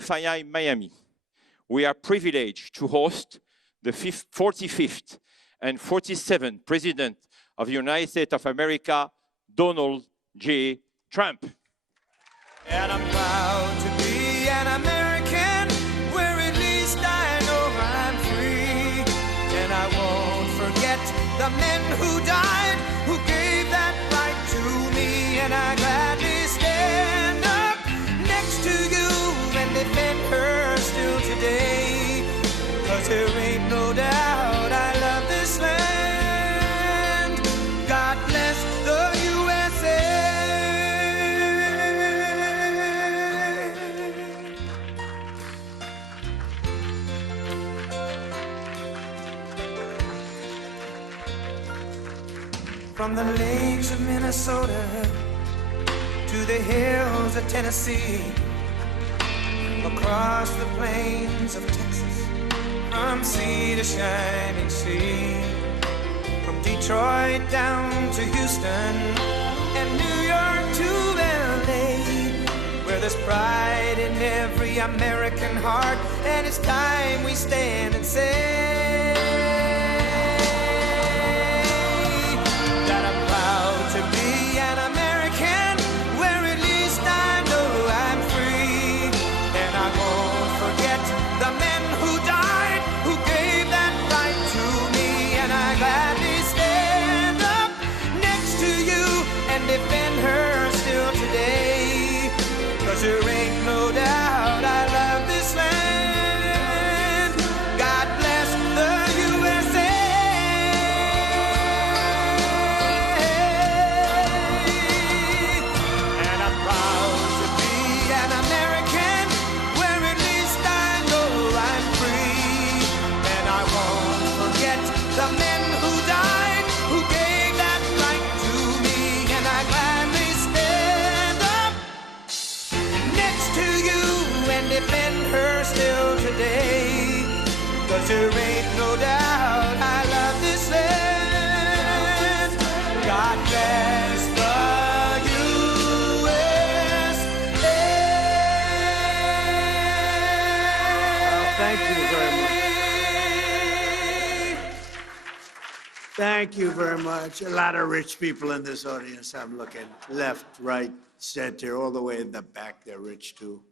Faena in Miami. We are privileged to host the 45th and 47th President of the United States of America, Donald J. Trump. And I'm proud to be an American, where at least I know I'm free. And I won't forget the men who died, who gave that right to me. And I gladly stand up next to you and defend her still today. 'Cause there ain't no doubt I love this land. God bless the USA. From the lakes of Minnesota to the hills of Tennessee, across the plains of Texas, from sea to shining sea, from Detroit down to Houston and New York to LA, where there's pride in every American heart, and it's time we stand and say that I'm proud to be an American, where at least I know I'm free. And I won't forget the men who died, who gave that right to me. And I gladly stand up next to you and defend her still today. 'Cause there ain't no doubt I love this land. God bless the USA. And I'm proud to be an American, where at least I know I'm free. And I won't forget the men who died, who gave that right to me. And I gladly stand up next to you and defend her still today. 'Cause there ain't no doubt I love this land. God bless the USA. Thank you very much. Thank you very much. A lot of rich people in this audience. I'm looking left, right, center, all the way in the back. They're rich too.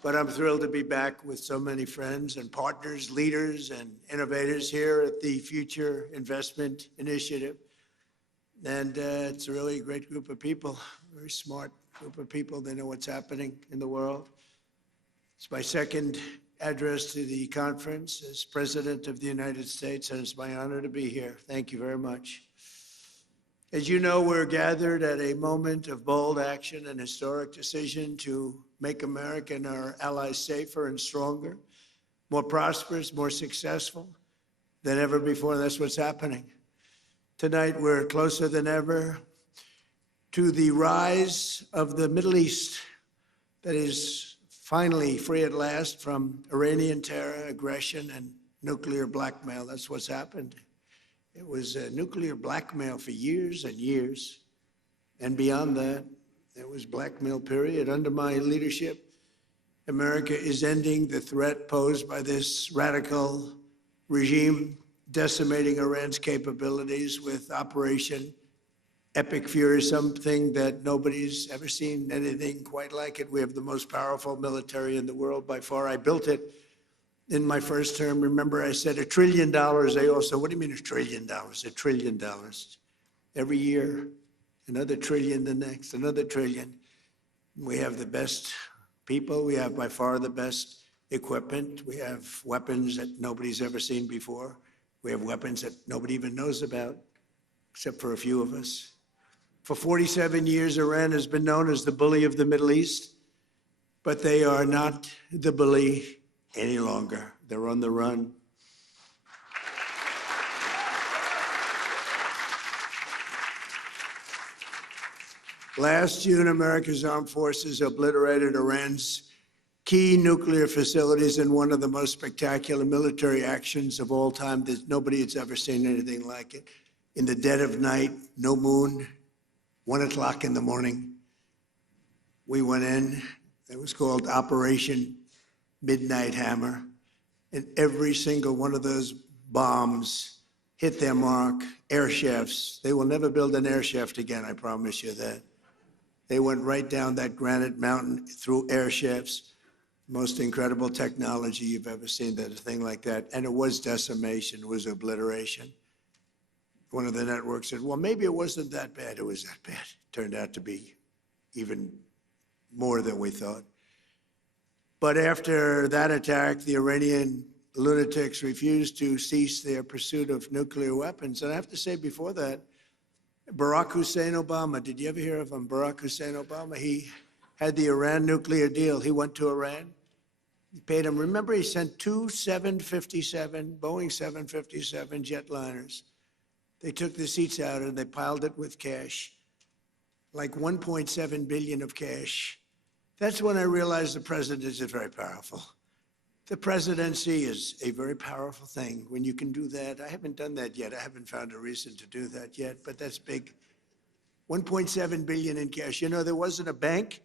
But I'm thrilled to be back with so many friends and partners, leaders and innovators here at the Future Investment Initiative. And it's a really great group of people, very smart group of people. They know what's happening in the world. It's my second address to the conference as President of the United States, and it's my honor to be here. Thank you very much. As you know, we're gathered at a moment of bold action and historic decision to make America and our allies safer and stronger, more prosperous, more successful than ever before. That's what's happening. Tonight, we're closer than ever to the rise of the Middle East that is finally free at last from Iranian terror, aggression, and nuclear blackmail. That's what's happened. It was nuclear blackmail for years and years. And beyond that, there was blackmail, period. Under my leadership, America is ending the threat posed by this radical regime, decimating Iran's capabilities with Operation Epic Fury, something that nobody's ever seen anything quite like it. We have the most powerful military in the world by far. I built it in my first term. Remember, I said $1 trillion. They all said, what do you mean $1 trillion? $1 trillion. Every year, another trillion, the next, another trillion. We have the best people. We have by far the best equipment. We have weapons that nobody's ever seen before. We have weapons that nobody even knows about, except for a few of us. For 47 years, Iran has been known as the bully of the Middle East, but they are not the bully any longer. They're on the run. Last June, America's armed forces obliterated Iran's key nuclear facilities in one of the most spectacular military actions of all time. Nobody has ever seen anything like it. In the dead of night, no moon, 1 o'clock in the morning, we went in It was called Operation Midnight Hammer. And every single one of those bombs hit their mark. Air shafts. They will never build an air shaft again, I promise you that. They went right down that granite mountain through air shafts. Most incredible technology you've ever seen, that a thing like that. And it was decimation, it was obliteration. One of the networks said, well, maybe it wasn't that bad. It was that bad. It turned out to be even more than we thought. But after that attack, the Iranian lunatics refused to cease their pursuit of nuclear weapons. And I have to say, before that, Barack Hussein Obama, did you ever hear of him? Barack Hussein Obama, he had the Iran nuclear deal. He went to Iran. He paid him. Remember, he sent two Boeing 757 jetliners. They took the seats out and they piled it with cash, like 1.7 billion of cash. That's when I realized the president is very powerful. The presidency is a very powerful thing when you can do that. I haven't done that yet. I haven't found a reason to do that yet, but that's big. 1.7 billion in cash. You know, there wasn't a bank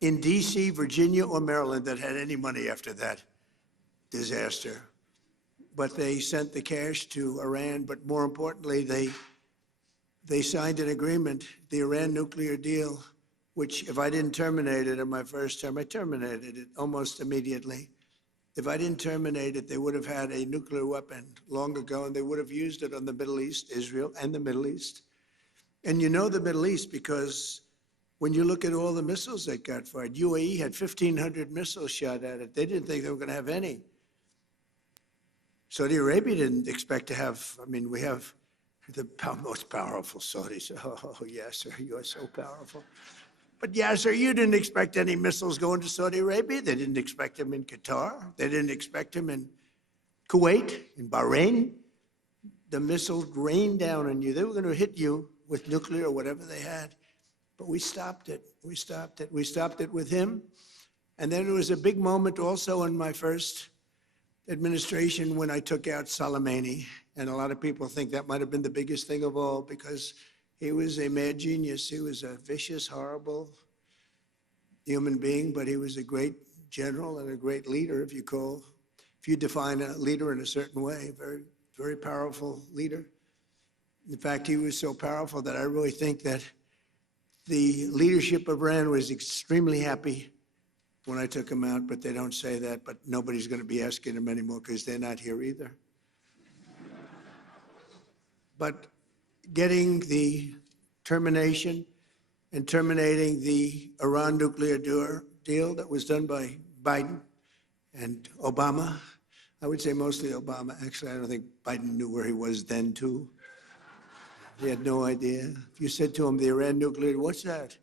in DC, Virginia, or Maryland that had any money after that disaster. But they sent the cash to Iran, but more importantly, they signed an agreement, the Iran nuclear deal, which if I didn't terminate it in my first term, I terminated it almost immediately. If I didn't terminate it, they would have had a nuclear weapon long ago, and they would have used it on the Middle East, Israel and the Middle East. And you know the Middle East because when you look at all the missiles that got fired, UAE had 1,500 missiles shot at it. They didn't think they were going to have any. Saudi Arabia didn't expect to have, I mean, we have the most powerful Saudis. Oh, yes, sir, you are so powerful. But yeah, sir, you didn't expect any missiles going to Saudi Arabia. They didn't expect them in Qatar. They didn't expect them in Kuwait, in Bahrain. The missiles rained down on you. They were going to hit you with nuclear or whatever they had. But we stopped it. We stopped it. We stopped it with him. And then there was a big moment also in my first administration when I took out Soleimani. And a lot of people think that might have been the biggest thing of all because he was a mad genius. He was a vicious, horrible human being, but he was a great general and a great leader, if you define a leader in a certain way, very, very powerful leader. In fact, he was so powerful that I really think that the leadership of Iran was extremely happy when I took him out, but they don't say that, but nobody's going to be asking him anymore because they're not here either. But getting the termination and terminating the Iran nuclear deal that was done by Biden and Obama, I would say mostly Obama. Actually, I don't think Biden knew where he was then, too. He had no idea. If you said to him, the Iran nuclear, what's that?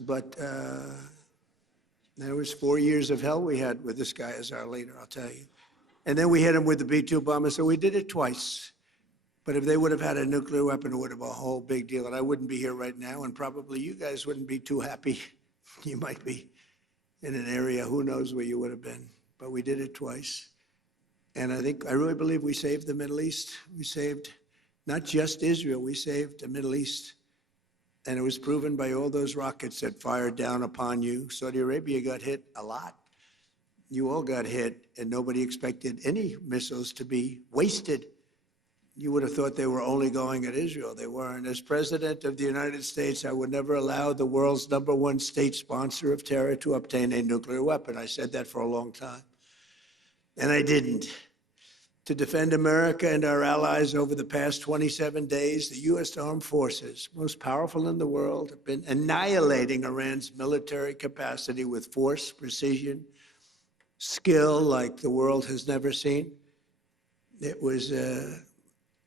But there was 4 years of hell we had with this guy as our leader, I'll tell you. And then we hit him with the B-2 bomber, so we did it twice. But if they would have had a nuclear weapon, it would have been a whole big deal. And I wouldn't be here right now, and probably you guys wouldn't be too happy. You might be in an area, who knows where you would have been. But we did it twice. And I really believe we saved the Middle East. We saved not just Israel, we saved the Middle East. And it was proven by all those rockets that fired down upon you. Saudi Arabia got hit a lot. You all got hit, and nobody expected any missiles to be wasted. You would have thought they were only going at Israel. They weren't. As President of the United States, I would never allow the world's #1 state sponsor of terror to obtain a nuclear weapon. I said that for a long time. And I didn't. To defend America and our allies over the past 27 days, the U.S. Armed Forces, most powerful in the world, have been annihilating Iran's military capacity with force, precision, skill like the world has never seen. It was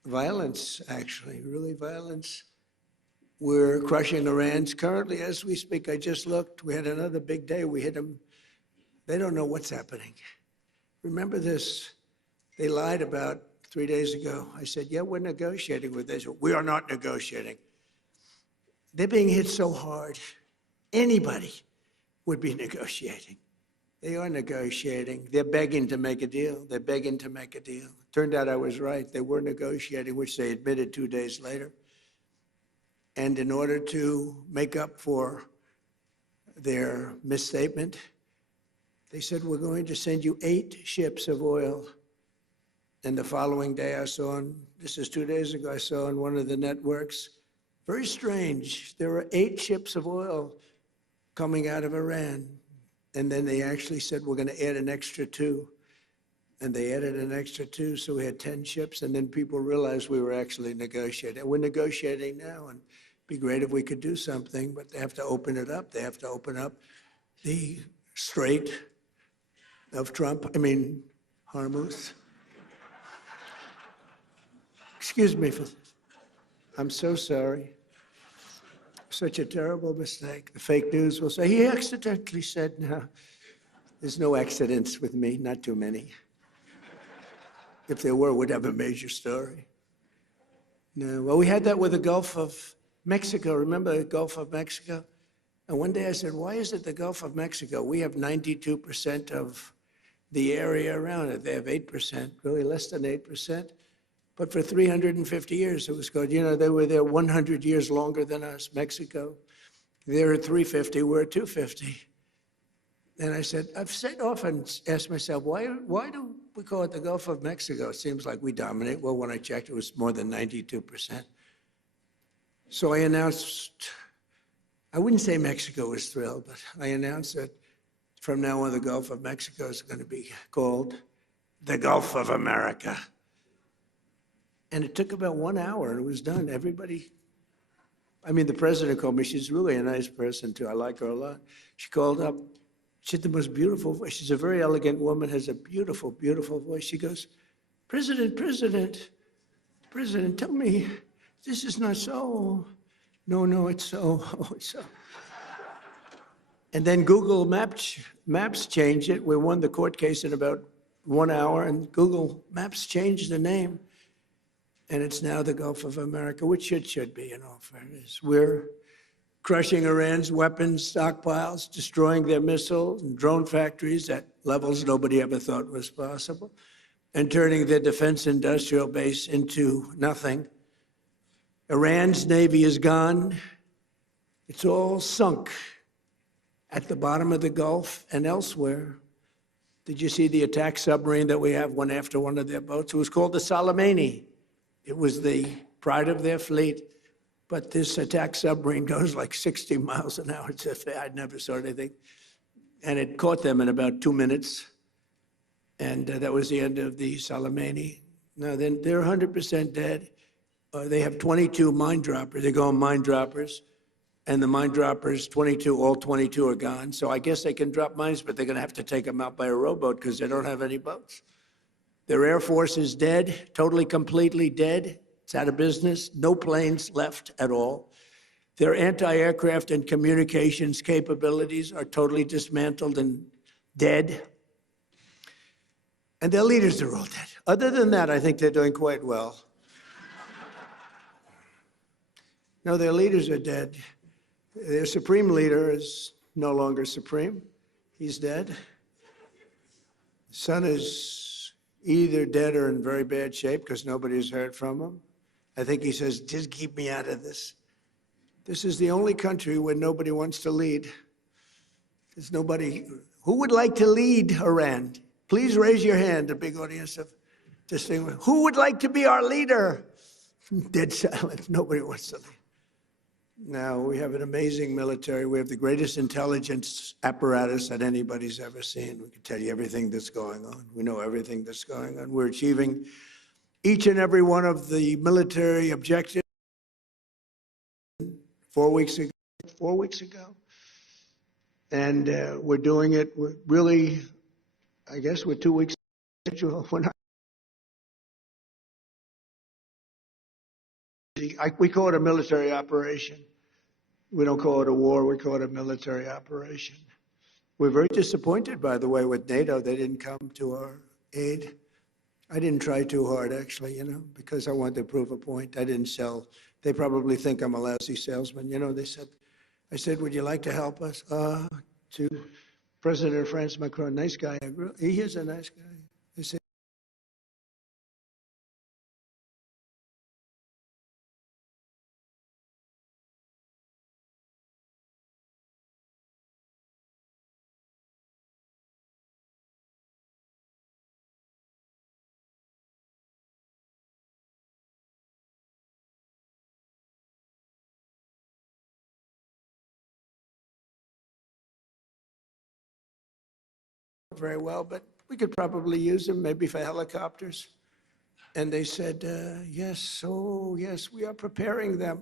violence, actually, really violence. We're crushing Iran's currently as we speak. I just looked. We had another big day. We hit them. They don't know what's happening. Remember this. They lied about 3 days ago. I said, yeah, we're negotiating with Israel. We are not negotiating. They're being hit so hard. Anybody would be negotiating. They are negotiating. They're begging to make a deal. They're begging to make a deal. Turned out I was right. They were negotiating, which they admitted 2 days later. And in order to make up for their misstatement. They said, we're going to send you 8 ships of oil. And the following day I saw, this is 2 days ago, I saw on one of the networks, very strange, there were 8 ships of oil coming out of Iran. And then they actually said, we're going to add an extra 2. And they added an extra 2, so we had 10 ships. And then people realized we were actually negotiating. And we're negotiating now, and it'd be great if we could do something, but they have to open it up. They have to open up the Strait of Hormuz. Excuse me for this. I'm so sorry. Such a terrible mistake. The fake news will say, he accidentally said, no. There's no accidents with me, not too many. If there were, we'd have a major story. No, well, we had that with the Gulf of Mexico. Remember the Gulf of Mexico? And one day I said, why is it the Gulf of Mexico? We have 92% of the area around it. They have 8%, really less than 8%. But for 350 years, it was good. You know, they were there 100 years longer than us, Mexico. They're at 350, we're at 250. And I said, often asked myself, why do we call it the Gulf of Mexico? It seems like we dominate. Well, when I checked, it was more than 92%. So I announced, I wouldn't say Mexico was thrilled, but I announced that from now on, the Gulf of Mexico is going to be called the Gulf of America. And it took about 1 hour, and it was done. Everybody, the president called me. She's really a nice person, too. I like her a lot. She called up. She had the most beautiful voice. She's a very elegant woman, has a beautiful, beautiful voice. She goes, President, tell me, this is not so. No, it's so. Oh, it's so. And then Google Maps changed it. We won the court case in about 1 hour, and Google Maps changed the name. And it's now the Gulf of America, which it should be, in all fairness. We're crushing Iran's weapons stockpiles, destroying their missiles and drone factories at levels nobody ever thought was possible, and turning their defense industrial base into nothing. Iran's navy is gone. It's all sunk at the bottom of the Gulf and elsewhere. Did you see the attack submarine that we have, one after one of their boats? It was called the Soleimani. It was the pride of their fleet. But this attack submarine goes like 60 miles an hour. I'd never saw anything. And it caught them in about 2 minutes. And that was the end of the Soleimani. Now, then they're 100% dead. They have 22 mine droppers. They go on mine droppers. And the mine droppers, all 22 are gone. So I guess they can drop mines, but they're going to have to take them out by a rowboat because they don't have any boats. Their Air Force is dead, totally, completely dead. It's out of business, no planes left at all. Their anti-aircraft and communications capabilities are totally dismantled and dead. And their leaders are all dead. Other than that, I think they're doing quite well. No, their leaders are dead. Their supreme leader is no longer supreme. He's dead. Son is either dead or in very bad shape because nobody's heard from him. I think he says, just keep me out of this. This is the only country where nobody wants to lead. There's nobody. Who would like to lead Iran? Please raise your hand, a big audience of distinguished. Who would like to be our leader? Dead silence. Nobody wants to lead. Now, we have an amazing military. We have the greatest intelligence apparatus that anybody's ever seen. We can tell you everything that's going on. We know everything that's going on. We're achieving each and every one of the military objectives 4 weeks ago. And we're doing it really, I guess, we're 2 weeks schedule. We call it a military operation. We don't call it a war, we call it a military operation. We're very disappointed, by the way, with NATO. They didn't come to our aid. I didn't try too hard, actually, because I wanted to prove a point. I didn't sell. They probably think I'm a lousy salesman. I said, would you like to help us? To President of France, Macron, nice guy. He is a nice guy. They said, very well, but we could probably use them maybe for helicopters. And they said, yes, oh, yes, we are preparing them.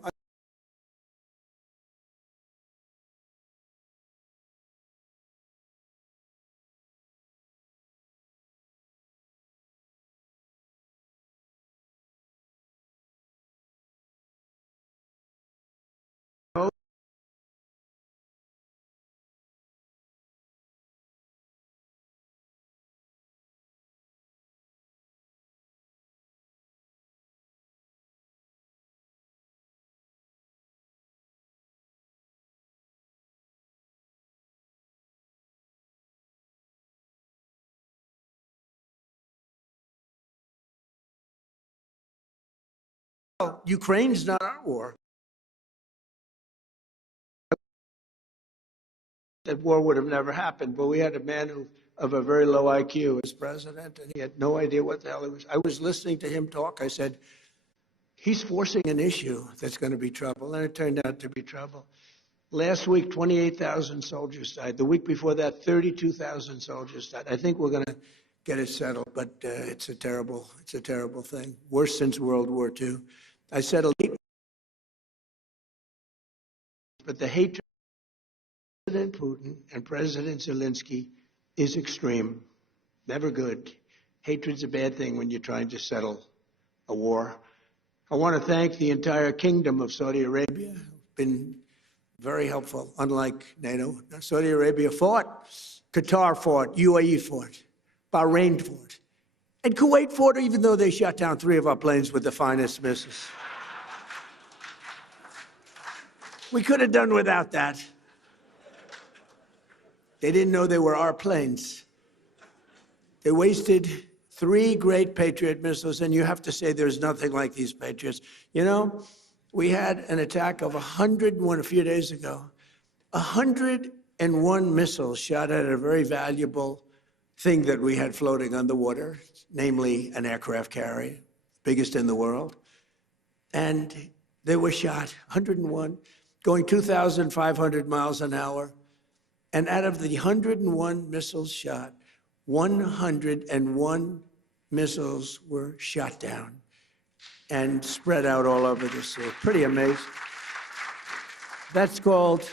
Ukraine's not our war. That war would have never happened, but we had a man of a very low IQ as president, and he had no idea what the hell he was. I was listening to him talk. I said, he's forcing an issue that's going to be trouble, and it turned out to be trouble. Last week, 28,000 soldiers died. The week before that, 32,000 soldiers died. I think we're going to get it settled, but it's a terrible thing. Worse since World War II. I said, but the hatred of President Putin and President Zelensky is extreme. Never good. Hatred's a bad thing when you're trying to settle a war. I want to thank the entire kingdom of Saudi Arabia. Been very helpful, unlike NATO. Saudi Arabia fought, Qatar fought, UAE fought, Bahrain fought, and Kuwait fought, even though they shot down 3 of our planes with the finest missiles. We could have done without that. They didn't know they were our planes. They wasted 3 great Patriot missiles, and you have to say there's nothing like these Patriots. You know, we had an attack of 101 a few days ago. 101 missiles shot at a very valuable thing that we had floating on the water, namely an aircraft carrier, biggest in the world. And they were shot, 101, going 2,500 miles an hour. And out of the 101 missiles shot, 101 missiles were shot down and spread out all over the sea. Pretty amazing. That's called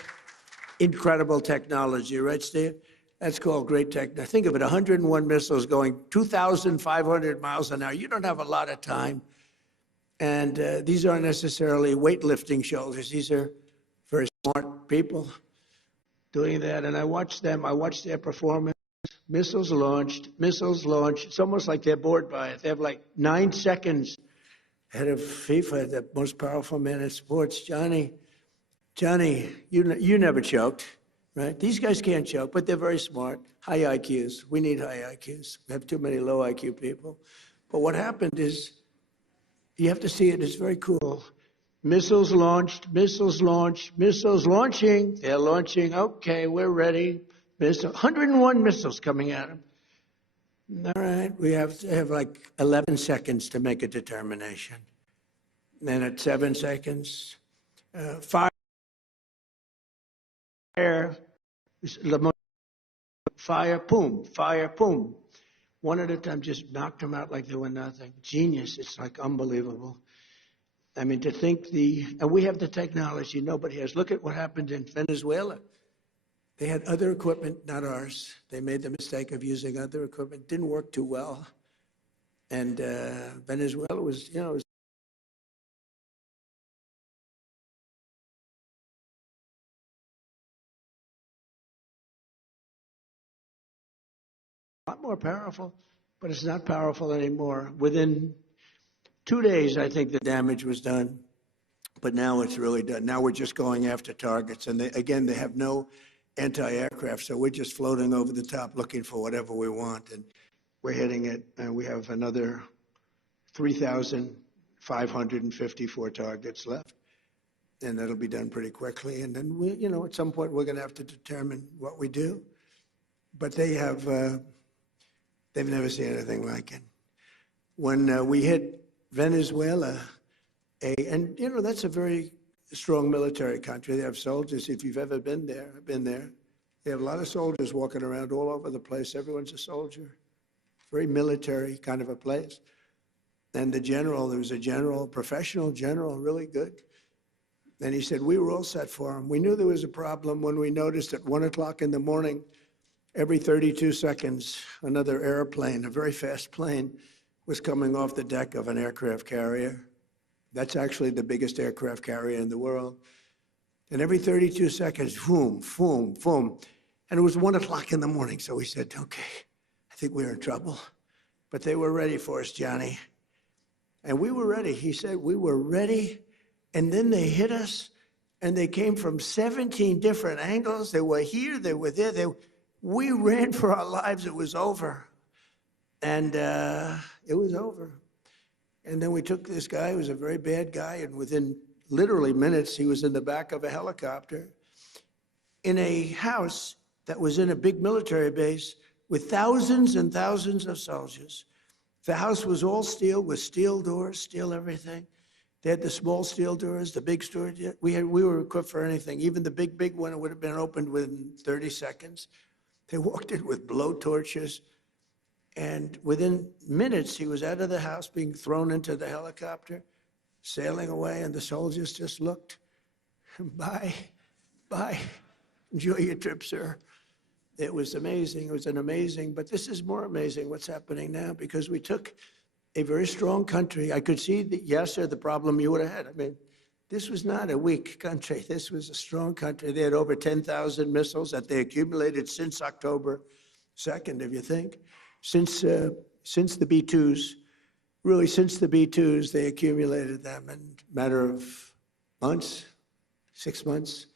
incredible technology, right, Steve? That's called great technology. Think of it, 101 missiles going 2,500 miles an hour. You don't have a lot of time. And these aren't necessarily weightlifting shoulders. These are very smart people doing that. And I watched them. I watched their performance. Missiles launched. It's almost like they're bored by it. They have like 9 seconds ahead of FIFA, the most powerful man in sports. Johnny, you never choked, right? These guys can't choke, but they're very smart. High IQs. We need high IQs. We have too many low IQ people. But what happened is, you have to see it. It's very cool. Missiles launched, missiles launching. They're launching. Okay, we're ready. 101 missiles coming at them. All right, we have to have like 11 seconds to make a determination. Then at 7 seconds, fire, boom. One at a time, just knocked them out like they were nothing. Genius. It's like unbelievable. I mean, to think and we have the technology nobody has. Look at what happened in Venezuela. They had other equipment, not ours. They made the mistake of using other equipment. Didn't work too well. And Venezuela was, it was a lot more powerful, but it's not powerful anymore. Within 2 days, I think the damage was done, but now it's really done. Now we're just going after targets. And they have no anti-aircraft, so we're just floating over the top looking for whatever we want, and we're hitting it. And we have another 3,554 targets left, and that'll be done pretty quickly. And then we, at some point we're going to have to determine what we do. But they've never seen anything like it. When we hit Venezuela, that's a very strong military country. They have soldiers. If you've ever been there, I've been there. They have a lot of soldiers walking around all over the place. Everyone's a soldier. Very military kind of a place. And the general, there was a general, professional general, really good. And he said, we were all set for him. We knew there was a problem when we noticed at 1 o'clock in the morning, every 32 seconds, another airplane, a very fast plane, was coming off the deck of an aircraft carrier. That's actually the biggest aircraft carrier in the world. And every 32 seconds, boom, boom, boom. And it was 1 o'clock in the morning. So we said, okay, I think we're in trouble. But they were ready for us, Johnny. And we were ready. He said, we were ready. And then they hit us. And they came from 17 different angles. They were here, they were there. We ran for our lives. It was over. And it was over. And then we took this guy who was a very bad guy. And within literally minutes, he was in the back of a helicopter in a house that was in a big military base with thousands and thousands of soldiers. The house was all steel with steel doors, steel everything. They had the small steel doors, the big doors. We were equipped for anything. Even the big one would have been opened within 30 seconds. They walked in with blow torches. And within minutes, he was out of the house, being thrown into the helicopter, sailing away, and the soldiers just looked. Bye, bye. Enjoy your trip, sir. It was amazing. It was an amazing, but this is more amazing what's happening now, because we took a very strong country. I could see the Yasser, the problem you would have had. I mean, this was not a weak country. This was a strong country. They had over 10,000 missiles that they accumulated since October 2nd, if you think. Since the B-2s, really since the B-2s, they accumulated them in a matter of months, 6 months.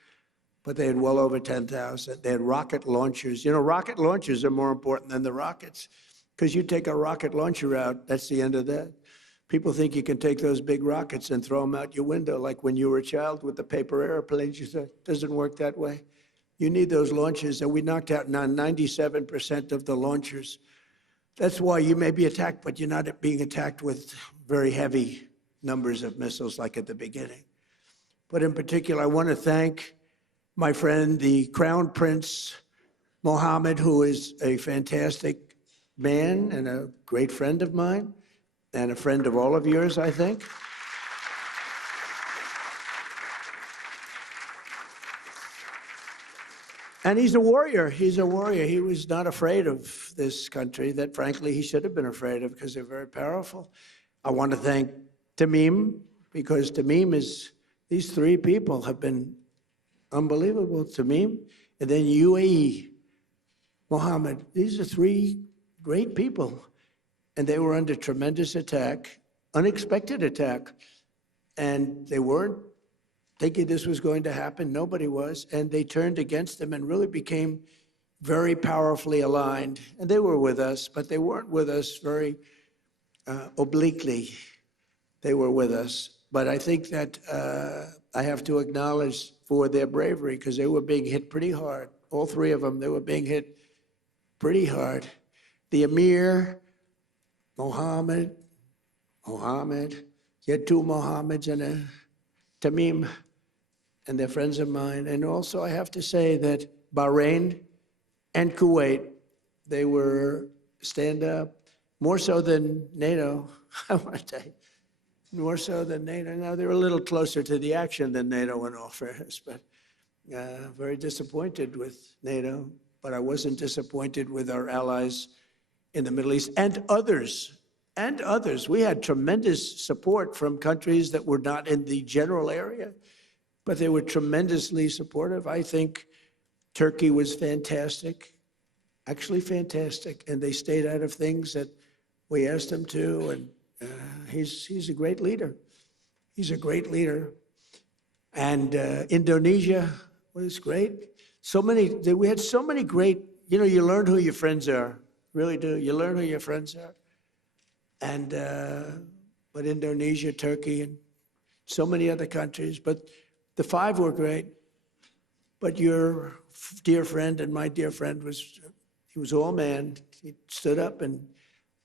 But they had well over 10,000. They had rocket launchers. You know, rocket launchers are more important than the rockets, because you take a rocket launcher out, that's the end of that. People think you can take those big rockets and throw them out your window, like when you were a child with the paper airplanes. You said, it doesn't work that way. You need those launchers, and we knocked out now 97% of the launchers. That's why you may be attacked, but you're not being attacked with very heavy numbers of missiles like at the beginning. But in particular, I want to thank my friend, the Crown Prince Mohammed, who is a fantastic man and a great friend of mine, and a friend of all of yours, I think. And he's a warrior. He's a warrior. He was not afraid of this country that, frankly, he should have been afraid of, because they're very powerful. I want to thank Tamim, because Tamim is, these three people have been unbelievable. Tamim, and then UAE, Mohammed. These are three great people. And they were under tremendous attack, unexpected attack. And they weren't thinking this was going to happen. Nobody was. And they turned against them and really became very powerfully aligned. And they were with us, but they weren't with us very obliquely. They were with us. But I think that I have to acknowledge for their bravery, because they were being hit pretty hard. All three of them, they were being hit pretty hard. The Emir, Mohammed, you had two Mohammeds and a Tamim, and they're friends of mine. And also I have to say that Bahrain and Kuwait, they were stand up, more so than NATO, I want to say, more so than NATO. Now, they're a little closer to the action than NATO in all fairness, but very disappointed with NATO. But I wasn't disappointed with our allies in the Middle East and others. And others. We had tremendous support from countries that were not in the general area, but they were tremendously supportive. I think Turkey was fantastic, actually fantastic, and they stayed out of things that we asked them to, and he's a great leader. He's a great leader. And Indonesia was great. We had so many great, you know, you learn who your friends are, really do. You learn who your friends are. And, but Indonesia, Turkey, and so many other countries. But the five were great. But your dear friend and my dear friend he was all man. He stood up and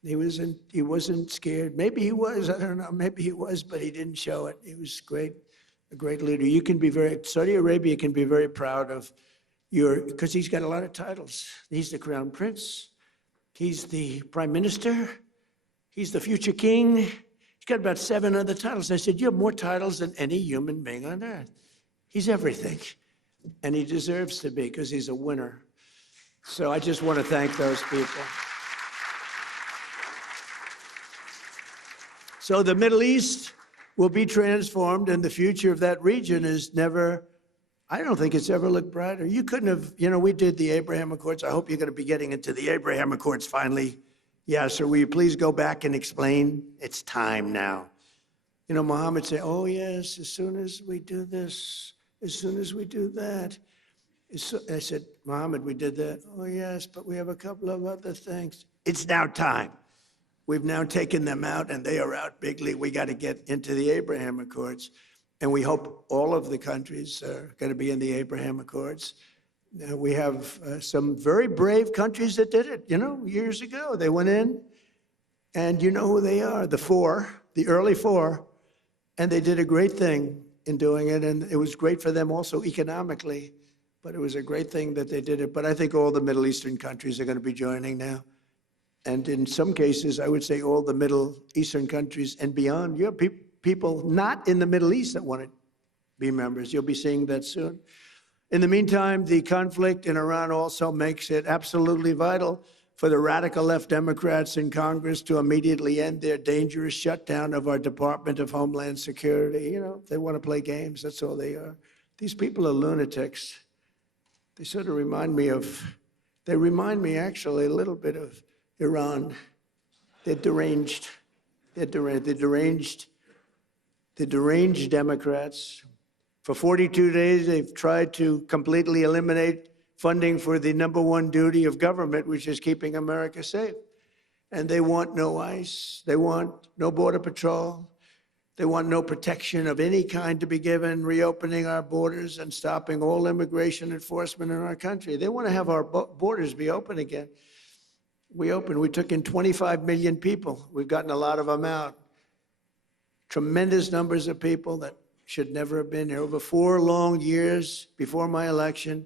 he wasn't scared. Maybe he was, I don't know, maybe he was, but he didn't show it. He was great, a great leader. Saudi Arabia can be very proud of because he's got a lot of titles. He's the crown prince. He's the prime minister. He's the future king. He's got about 7 other titles. I said, you have more titles than any human being on earth. He's everything. And he deserves to be because he's a winner. So I just want to thank those people. So the Middle East will be transformed, and the future of that region is never, I don't think it's ever looked brighter. You couldn't have, we did the Abraham Accords. I hope you're going to be getting into the Abraham Accords finally. Yeah, sir, will you please go back and explain? It's time now. Mohammed said, oh, yes, as soon as we do this, as soon as we do that. I said, Mohammed, we did that. Oh, yes, but we have a couple of other things. It's now time. We've now taken them out, and they are out bigly. We got to get into the Abraham Accords. And we hope all of the countries are going to be in the Abraham Accords. We have some very brave countries that did it, years ago. They went in, and you know who they are, the early 4, and they did a great thing in doing it, and it was great for them also economically, but it was a great thing that they did it. But I think all the Middle Eastern countries are going to be joining now. And in some cases, I would say all the Middle Eastern countries and beyond. You have people not in the Middle East that want to be members. You'll be seeing that soon. In the meantime, the conflict in Iran also makes it absolutely vital for the radical left Democrats in Congress to immediately end their dangerous shutdown of our Department of Homeland Security. They want to play games. That's all they are. These people are lunatics. They sort of remind me actually a little bit of Iran. They're deranged. They're deranged Democrats. For 42 days, they've tried to completely eliminate funding for the #1 duty of government, which is keeping America safe. And they want no ICE. They want no Border Patrol. They want no protection of any kind to be given, reopening our borders and stopping all immigration enforcement in our country. They want to have our borders be open again. We took in 25 million people. We've gotten a lot of them out. Tremendous numbers of people that should never have been here. Over 4 long years before my election,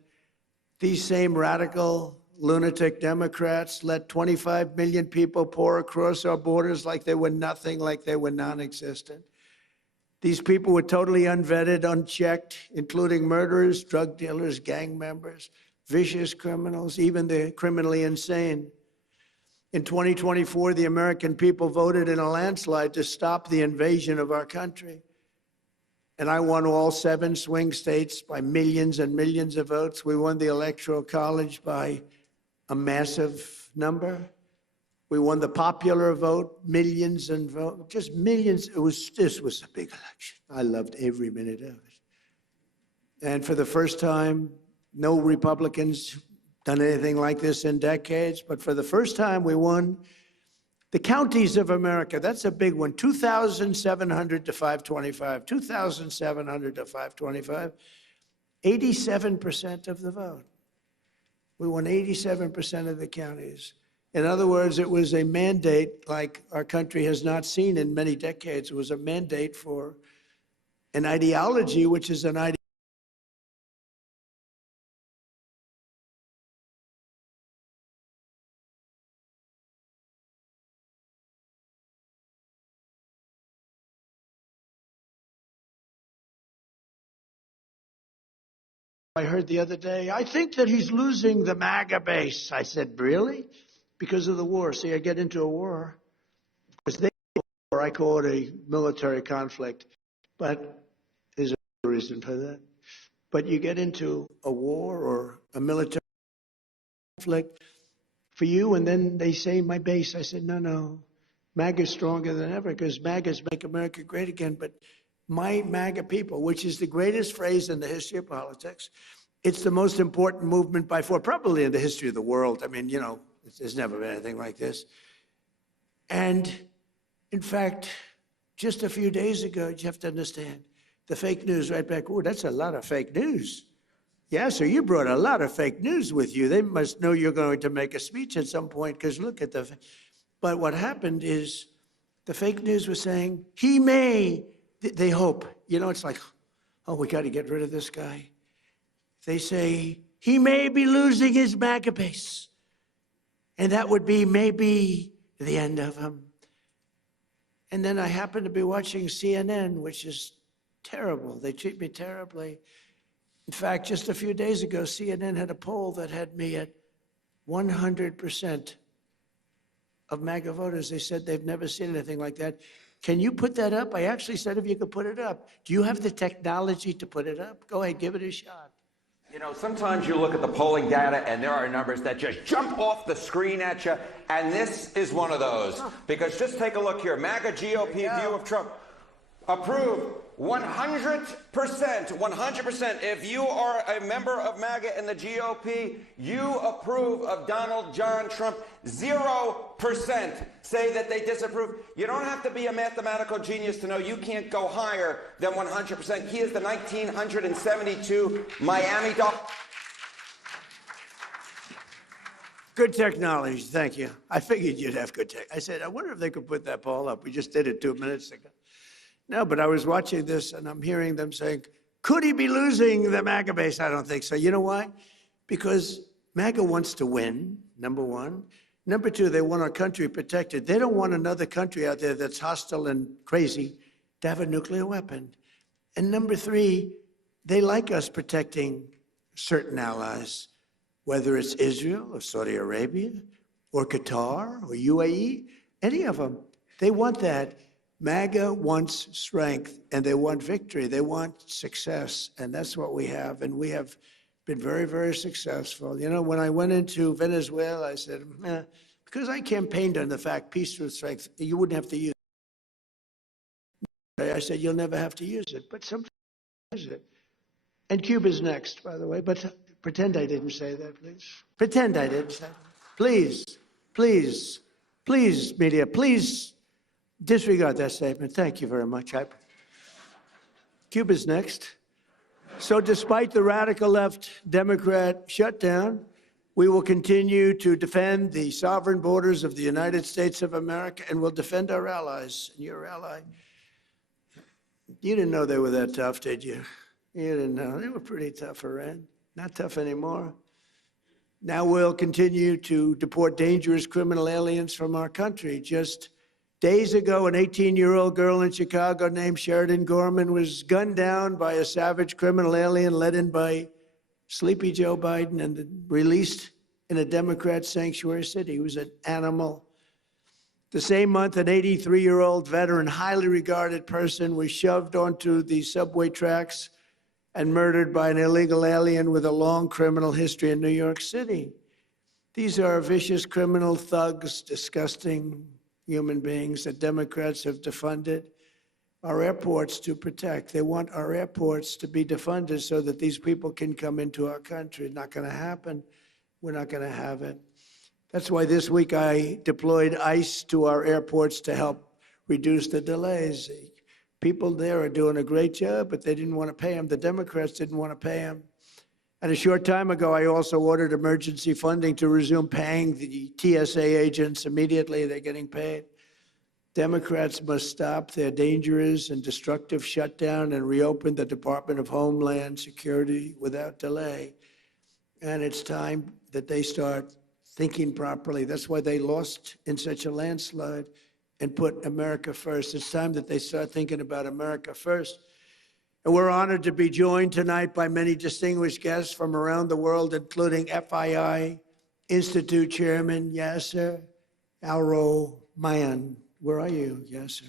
these same radical, lunatic Democrats let 25 million people pour across our borders like they were nothing, like they were non-existent. These people were totally unvetted, unchecked, including murderers, drug dealers, gang members, vicious criminals, even the criminally insane. In 2024, the American people voted in a landslide to stop the invasion of our country. And I won all 7 swing states by millions and millions of votes. We won the Electoral College by a massive number. We won the popular vote, millions and vote, just millions. This was a big election. I loved every minute of it. And for the first time, no Republicans done anything like this in decades, but for the first time, we won the counties of America. That's a big one. 2,700 to 525. 2,700 to 525. 87% of the vote. We won 87% of the counties. In other words, it was a mandate like our country has not seen in many decades. It was a mandate for an ideology, which is an ideology. I heard the other day, I think that he's losing the MAGA base. I said, really? Because of the war. See, I get into a war. Because I call it a military conflict. But there's a reason for that. But you get into a war or a military conflict for you, and then they say, my base. I said, no. MAGA is stronger than ever because MAGAs make America great again. But my MAGA people, which is the greatest phrase in the history of politics. It's the most important movement by far, probably in the history of the world. I mean, there's never been anything like this. And in fact, just a few days ago, you have to understand, the fake news right back, oh, that's a lot of fake news. Yeah, so you brought a lot of fake news with you. They must know you're going to make a speech at some point because look at the, but what happened is the fake news was saying, he may, they hope, it's like, oh, we got to get rid of this guy. They say he may be losing his MAGA base. And that would be maybe the end of him. And then I happened to be watching CNN, which is terrible. They treat me terribly. In fact, just a few days ago, CNN had a poll that had me at 100% of MAGA voters. They said they've never seen anything like that. Can you put that up? I actually said if you could put it up. Do you have the technology to put it up? Go ahead, give it a shot. You know, sometimes you look at the polling data and there are numbers that just jump off the screen at you, and this is one of those. Because just take a look here. MAGA GOP view of Trump. Approve 100%. 100%. If you are a member of MAGA and the GOP, you approve of Donald John Trump. 0% say that they disapprove. You don't have to be a mathematical genius to know you can't go higher than 100%. He is the 1972 Miami Dolphins. Good technology, thank you. I figured you'd have good tech. I said, I wonder if they could put that poll up. We just did it 2 minutes ago. No, but I was watching this and I'm hearing them saying, could he be losing the MAGA base? I don't think so. You know why? Because MAGA wants to win, number one. Number two, they want our country protected. They don't want another country out there that's hostile and crazy to have a nuclear weapon. And number three, they like us protecting certain allies, whether it's Israel or Saudi Arabia or Qatar or UAE, any of them. They want that. MAGA wants strength and they want victory. They want success. And that's what we have. And we have been very, very successful. You know, when I went into Venezuela, I said, because I campaigned on the fact peace through strength, you wouldn't have to use it. I said, you'll never have to use it, but sometimes use it. And Cuba's next, by the way, but pretend I didn't say that, please. Pretend I didn't say that. Please, please, please, media, please disregard that statement. Thank you very much. Cuba's next. So despite the radical left Democrat shutdown, we will continue to defend the sovereign borders of the United States of America, and we'll defend our allies. And your ally, you didn't know they were that tough, did you? You didn't know. They were pretty tough, Iran. Not tough anymore. Now we'll continue to deport dangerous criminal aliens from our country. Just days ago, an 18-year-old girl in Chicago named Sheridan Gorman was gunned down by a savage criminal alien led in by Sleepy Joe Biden and released in a Democrat sanctuary city. He was an animal. The same month, an 83-year-old veteran, highly regarded person, was shoved onto the subway tracks and murdered by an illegal alien with a long criminal history in New York City. These are vicious criminal thugs, disgusting human beings that Democrats have defunded our airports to protect. They want our airports to be defunded so that these people can come into our country. Not going to happen. We're not going to have it. That's why this week I deployed ICE to our airports to help reduce the delays. People there are doing a great job, but they didn't want to pay them. The Democrats didn't want to pay them. And a short time ago, I also ordered emergency funding to resume paying the TSA agents immediately. They're getting paid. Democrats must stop their dangerous and destructive shutdown and reopen the Department of Homeland Security without delay. And it's time that they start thinking properly. That's why they lost in such a landslide and put America first. It's time that they start thinking about America first. And we're honored to be joined tonight by many distinguished guests from around the world, including FII Institute Chairman Yasser Al-Romayan. Where are you, Yasser?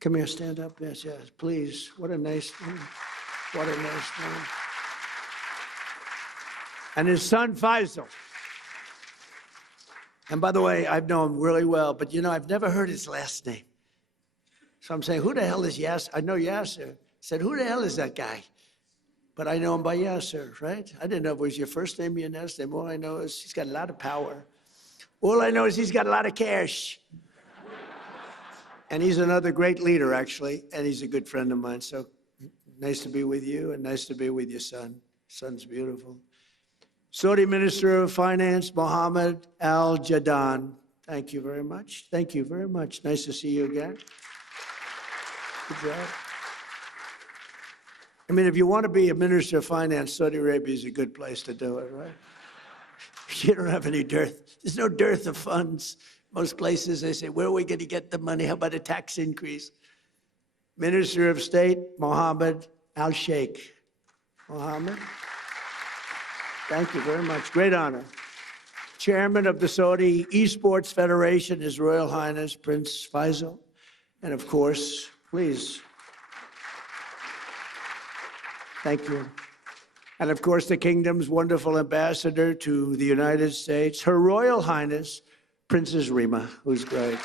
Come here, stand up. Yes, yes, please. What a nice name. What a nice name. And his son, Faisal. And by the way, I've known him really well, but you know, I've never heard his last name. So I'm saying, who the hell is Yasser? I know Yasser. I said, who the hell is that guy? But I know him by Yasser, right? I didn't know if it was your first name or your last name. All I know is he's got a lot of power. All I know is he's got a lot of cash. And he's another great leader, actually, and he's a good friend of mine. So nice to be with you and nice to be with your son. Son's beautiful. Saudi Minister of Finance, Mohammed Al-Jadaan. Thank you very much. Thank you very much. Nice to see you again. Good job. I mean, if you want to be a minister of finance, Saudi Arabia is a good place to do it, right? You don't have any dearth. There's no dearth of funds. Most places, they say, where are we going to get the money? How about a tax increase? Minister of State, Mohammed Al-Sheikh. Mohammed, thank you very much. Great honor. Chairman of the Saudi Esports Federation, His Royal Highness Prince Faisal. And of course, please. Thank you. And of course, the kingdom's wonderful ambassador to the United States, Her Royal Highness Princess Rima, who's great.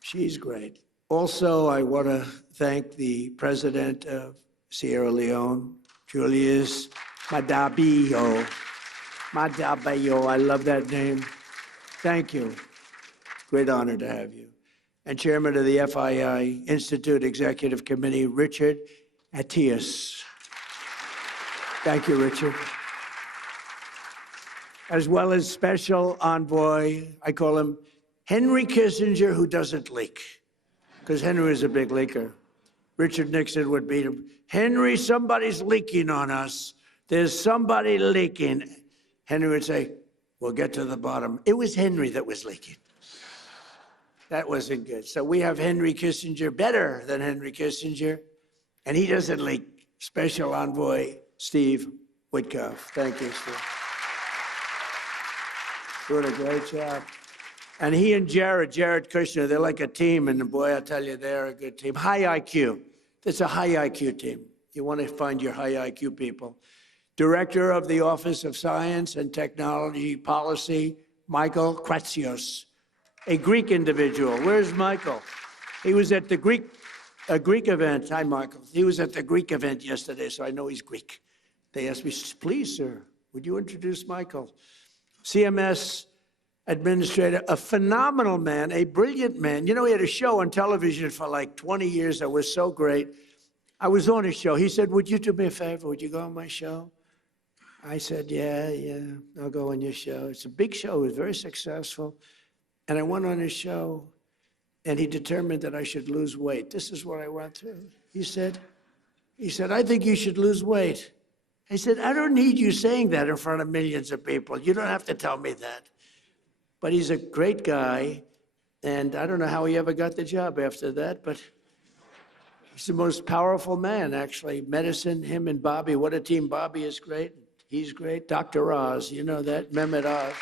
She's great. Also, I want to thank the president of Sierra Leone, Julius Madabio. Madabio, I love that name. Thank you. Great honor to have you. And chairman of the FII Institute Executive Committee, Richard Attias. Thank you, Richard. As well as special envoy, I call him Henry Kissinger, who doesn't leak, because Henry is a big leaker. Richard Nixon would beat him. Henry, somebody's leaking on us. There's somebody leaking. Henry would say, we'll get to the bottom. It was Henry that was leaking. That wasn't good. So we have Henry Kissinger, better than Henry Kissinger, and he doesn't leak. Special envoy, Steve Witkoff. Thank you, Steve. Doing a great job. And he and Jared Kushner, they're like a team, and boy, I tell you, they're a good team. High IQ. It's a high IQ team. You want to find your high IQ people. Director of the Office of Science and Technology Policy, Michael Kratsios, a Greek individual. Where's Michael? He was at the Greek event. Hi, Michael. He was at the Greek event yesterday, so I know he's Greek. They asked me, please, sir, would you introduce Michael? CMS administrator, a phenomenal man, a brilliant man. You know, he had a show on television for like 20 years that was so great. I was on his show. He said, would you do me a favor? Would you go on my show? I said, yeah, I'll go on your show. It's a big show. It was very successful. And I went on his show, and he determined that I should lose weight. This is what I went through. He said, I think you should lose weight. I said, I don't need you saying that in front of millions of people. You don't have to tell me that. But he's a great guy, and I don't know how he ever got the job after that, but he's the most powerful man, actually. Medicine, him and Bobby. What a team. Bobby is great. He's great. Dr. Oz, you know that, Mehmet Oz.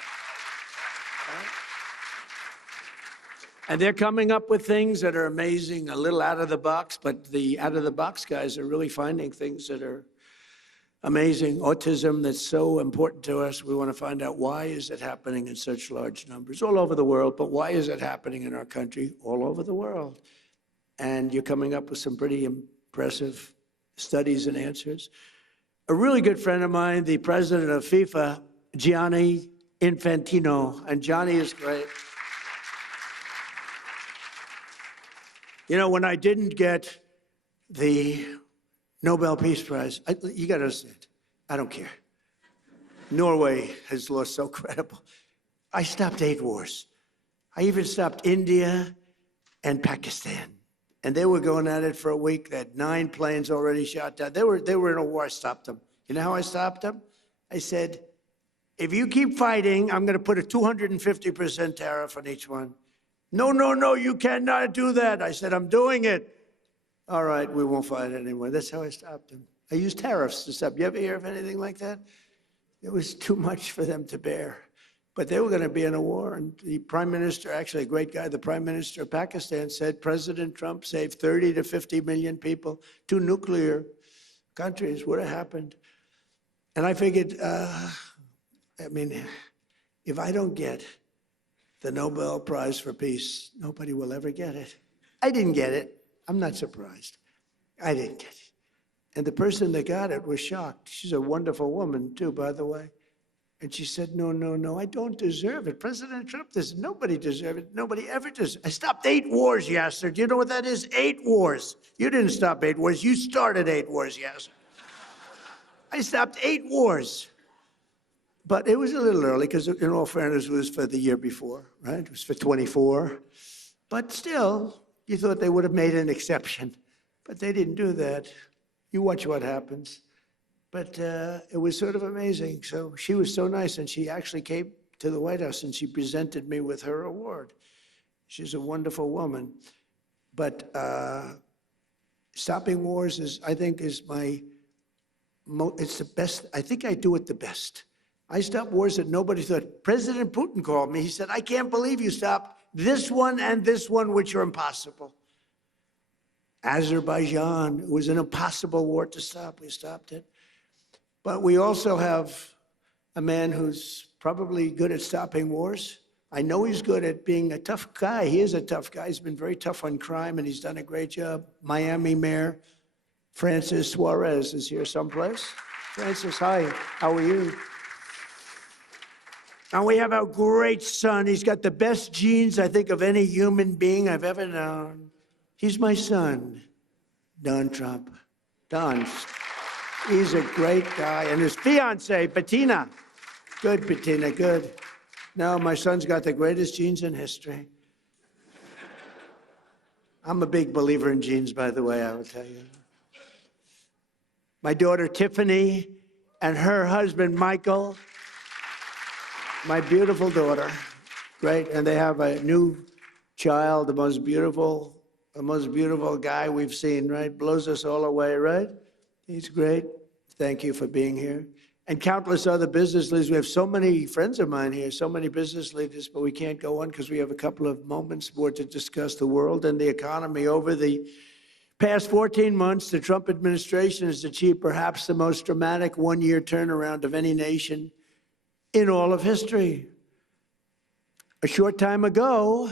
And they're coming up with things that are amazing, a little out of the box, but the out of the box guys are really finding things that are amazing. Autism, that's so important to us. We want to find out, why is it happening in such large numbers all over the world, but why is it happening in our country all over the world? And you're coming up with some pretty impressive studies and answers. A really good friend of mine, the president of FIFA, Gianni Infantino, and Johnny is great. You know, when I didn't get the Nobel Peace Prize, you got to understand, I don't care. Norway has lost so credible. I stopped 8 wars. I even stopped India and Pakistan. And they were going at it for a week. They had 9 planes already shot down. They were in a war. I stopped them. You know how I stopped them? I said, if you keep fighting, I'm going to put a 250% tariff on each one. No, you cannot do that. I said, I'm doing it. All right, we won't fight anymore. That's how I stopped them. I used tariffs to stop. You ever hear of anything like that? It was too much for them to bear. But they were going to be in a war. And the prime minister, actually a great guy, the prime minister of Pakistan said President Trump saved 30 to 50 million people. 2 nuclear countries would have happened. And I figured, if I don't get the Nobel Prize for Peace, nobody will ever get it. I didn't get it. I'm not surprised. I didn't get it. And the person that got it was shocked. She's a wonderful woman, too, by the way. And she said, no, I don't deserve it. President Trump does. Nobody deserves it. Nobody ever does. I stopped 8 wars, Yasser. Do you know what that is? 8 wars. You didn't stop 8 wars. You started 8 wars, Yasser. I stopped 8 wars. But it was a little early because, in all fairness, it was for the year before, right? It was for 24. But still, you thought they would have made an exception. But they didn't do that. You watch what happens. But it was sort of amazing. So she was so nice, and she actually came to the White House, and she presented me with her award. She's a wonderful woman. But stopping wars is, I think, is it's the best. I think I do it the best. I stop wars that nobody thought. President Putin called me. He said, I can't believe you stopped this one and this one, which are impossible. Azerbaijan, it was an impossible war to stop. We stopped it. But we also have a man who's probably good at stopping wars. I know he's good at being a tough guy. He is a tough guy. He's been very tough on crime, and he's done a great job. Miami Mayor Francis Suarez is here someplace. Francis, hi. How are you? And we have our great son. He's got the best genes, I think, of any human being I've ever known. He's my son, Don Trump. Don, he's a great guy. And his fiancée, Bettina. Good, Bettina, good. No, my son's got the greatest genes in history. I'm a big believer in genes, by the way, I will tell you. My daughter, Tiffany, and her husband, Michael. My beautiful daughter, great, and they have a new child, the most beautiful guy we've seen, right? Blows us all away, right? He's great. Thank you for being here. And countless other business leaders. We have so many friends of mine here, so many business leaders, but we can't go on because we have a couple of moments more to discuss the world and the economy. Over the past 14 months, the Trump administration has achieved perhaps the most dramatic one-year turnaround of any nation in all of history. A short time ago,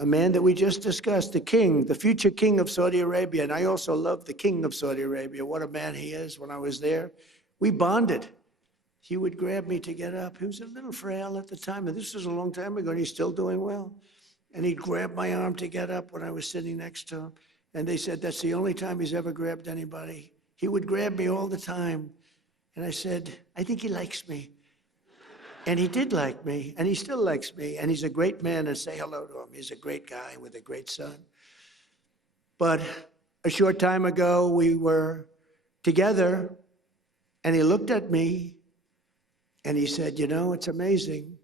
a man that we just discussed, the king, the future king of Saudi Arabia, and I also love the king of Saudi Arabia. What a man he is. When I was there, we bonded. He would grab me to get up. He was a little frail at the time, and this was a long time ago, and he's still doing well. And he'd grab my arm to get up when I was sitting next to him. And they said that's the only time he's ever grabbed anybody. He would grab me all the time. And I said, I think he likes me. And he did like me, and he still likes me, and he's a great man, and say hello to him. He's a great guy with a great son. But a short time ago, we were together, and he looked at me, and he said, you know, it's amazing.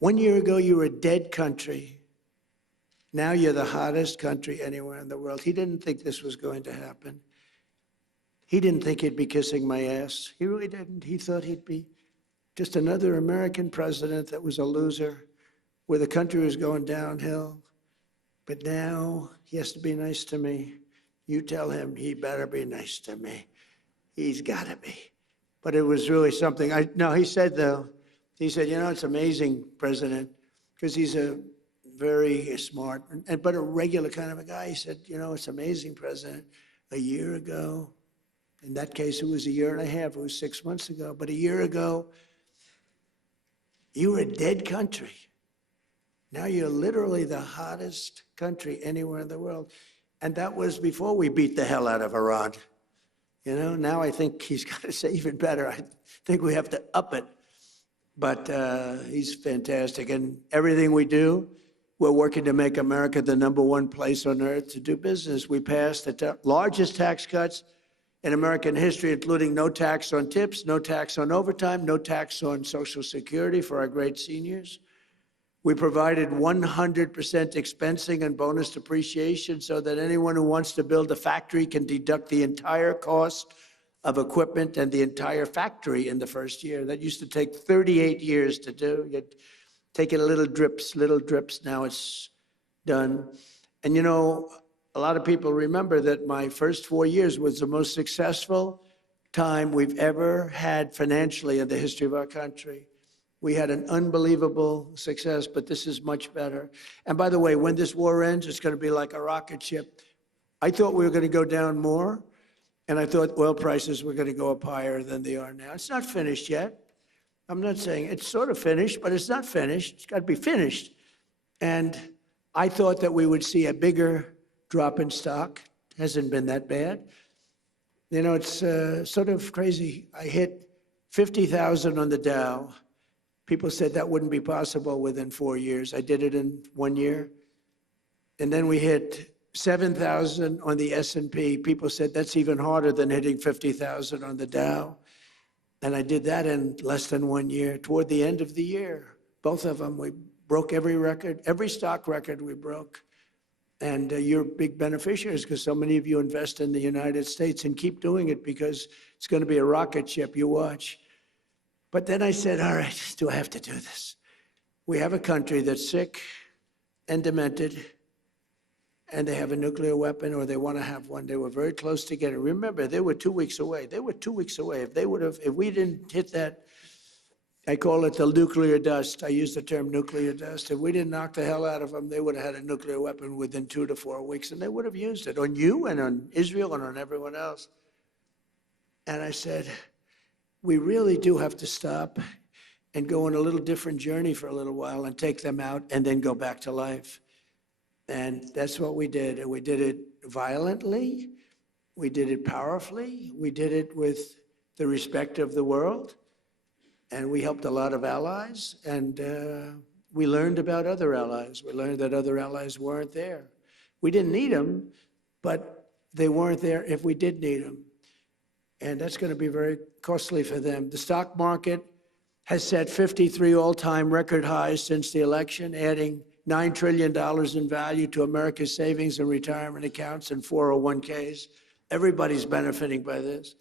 1 year ago, you were a dead country. Now you're the hottest country anywhere in the world. He didn't think this was going to happen. He didn't think he'd be kissing my ass. He really didn't. He thought he'd be just another American president that was a loser, where the country was going downhill. But now he has to be nice to me. You tell him he better be nice to me. He's got to be. But it was really something. He said, though, he said, you know, it's amazing, President, because he's a very smart, but a regular kind of a guy. He said, you know, it's amazing, President. A year ago, in that case, it was a year and a half. It was 6 months ago. But a year ago, you were a dead country. Now you're literally the hottest country anywhere in the world. And that was before we beat the hell out of Iran. You know, now I think he's got to say even better. I think we have to up it. But he's fantastic. And everything we do, we're working to make America the #1 place on earth to do business. We passed the largest tax cuts in American history, including no tax on tips, no tax on overtime, no tax on Social Security for our great seniors. We provided 100% expensing and bonus depreciation so that anyone who wants to build a factory can deduct the entire cost of equipment and the entire factory in the first year. That used to take 38 years to do. You'd take it little drips, now it's done. And you know, a lot of people remember that my first 4 years was the most successful time we've ever had financially in the history of our country. We had an unbelievable success, but this is much better. And by the way, when this war ends, it's going to be like a rocket ship. I thought we were going to go down more, and I thought oil prices were going to go up higher than they are now. It's not finished yet. I'm not saying it's sort of finished, but it's not finished. It's got to be finished. And I thought that we would see a bigger drop in stock. Hasn't been that bad. You know, it's sort of crazy. I hit 50,000 on the Dow. People said that wouldn't be possible within 4 years. I did it in 1 year. And then we hit 7,000 on the S&P. People said that's even harder than hitting 50,000 on the Dow. And I did that in less than 1 year. Toward the end of the year, both of them, we broke every record, every stock record we broke. And you're big beneficiaries because so many of you invest in the United States, and keep doing it because it's going to be a rocket ship, you watch. But then I said, all right, do I have to do this? We have a country that's sick and demented, and they have a nuclear weapon, or they want to have one. They were very close to getting it. Remember, they were 2 weeks away. They were 2 weeks away. If we didn't hit that, I call it the nuclear dust. I use the term nuclear dust. If we didn't knock the hell out of them, they would have had a nuclear weapon within 2 to 4 weeks, and they would have used it on you and on Israel and on everyone else. And I said, we really do have to stop and go on a little different journey for a little while and take them out and then go back to life. And that's what we did. And we did it violently. We did it powerfully. We did it with the respect of the world. And we helped a lot of allies. And we learned about other allies. We learned that other allies weren't there. We didn't need them, but they weren't there if we did need them. And that's going to be very costly for them. The stock market has set 53 all-time record highs since the election, adding $9 trillion in value to America's savings and retirement accounts and 401ks. Everybody's benefiting by this.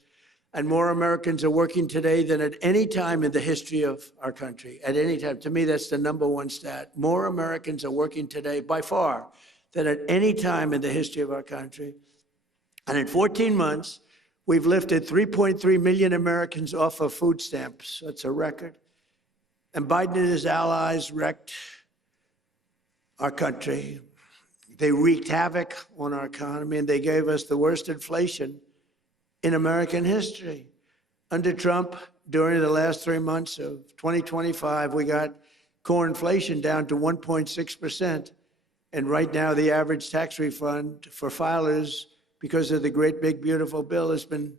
And more Americans are working today than at any time in the history of our country. At any time. To me, that's the number one stat. More Americans are working today, by far, than at any time in the history of our country. And in 14 months, we've lifted 3.3 million Americans off of food stamps. That's a record. And Biden and his allies wrecked our country. They wreaked havoc on our economy, and they gave us the worst inflation in American history. Under Trump, during the last 3 months of 2025, we got core inflation down to 1.6%. And right now, the average tax refund for filers, because of the great big beautiful bill, has been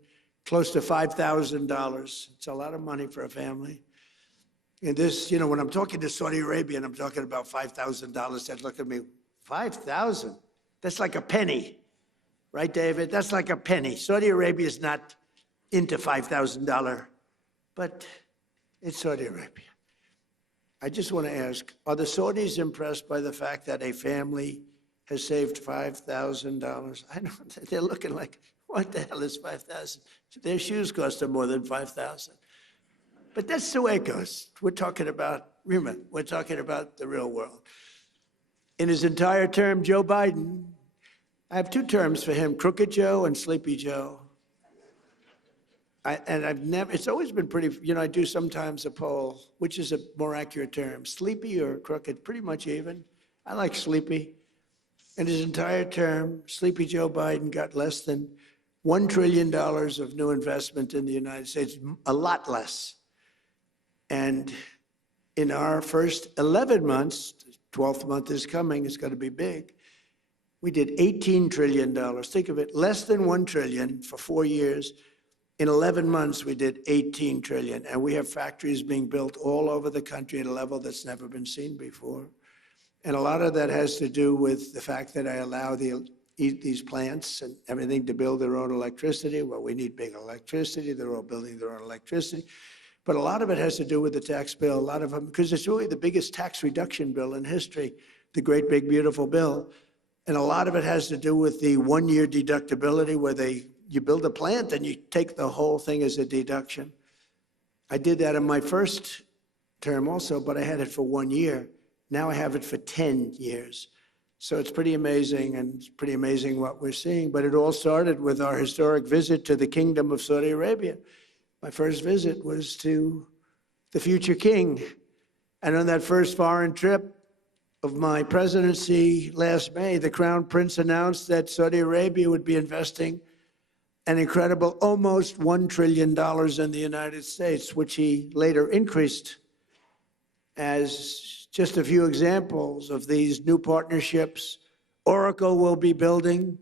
close to $5,000. It's a lot of money for a family. And this, you know, when I'm talking to Saudi Arabia and I'm talking about $5,000, they look at me, 5,000? That's like a penny, right, David? That's like a penny. Saudi Arabia is not into $5,000, but it's Saudi Arabia. I just want to ask, are the Saudis impressed by the fact that a family has saved $5,000? I know they're looking like, what the hell is 5,000? Their shoes cost them more than 5,000. But that's the way it goes. We're talking about, remember, we're talking about the real world. In his entire term, Joe Biden, I have 2 terms for him, Crooked Joe and Sleepy Joe. It's always been pretty, you know, I do sometimes a poll, which is a more accurate term, sleepy or crooked, pretty much even. I like sleepy. In his entire term, Sleepy Joe Biden got less than $1 trillion of new investment in the United States, a lot less. And in our first 11 months, 12th month is coming, it's going to be big, we did $18 trillion. Think of it, less than $1 trillion for 4 years. In 11 months, we did $18 trillion. And we have factories being built all over the country at a level that's never been seen before. And a lot of that has to do with the fact that I allow these plants and everything to build their own electricity. Well, we need big electricity. They're all building their own electricity. But a lot of it has to do with the tax bill, a lot of them, because it's really the biggest tax reduction bill in history, the great big beautiful bill. And a lot of it has to do with the 1-year deductibility where you build a plant and you take the whole thing as a deduction. I did that in my first term also, but I had it for 1 year. Now I have it for 10 years. So it's pretty amazing, and it's pretty amazing what we're seeing. But it all started with our historic visit to the Kingdom of Saudi Arabia. My first visit was to the future king. And on that first foreign trip of my presidency last May, the Crown Prince announced that Saudi Arabia would be investing an incredible almost $1 trillion in the United States, which he later increased. As just a few examples of these new partnerships, Oracle will be building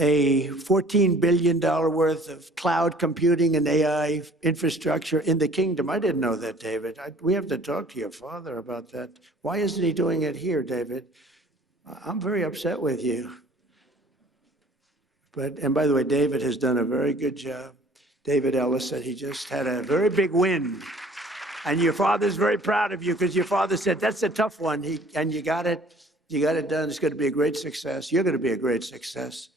a $14 billion worth of cloud computing and AI infrastructure in the kingdom. I didn't know that, David. We have to talk to your father about that. Why isn't he doing it here, David? I'm very upset with you. And by the way, David has done a very good job. David Ellis said he just had a very big win. And your father's very proud of you because your father said, that's a tough one. And you got it done. It's going to be a great success. You're going to be a great success.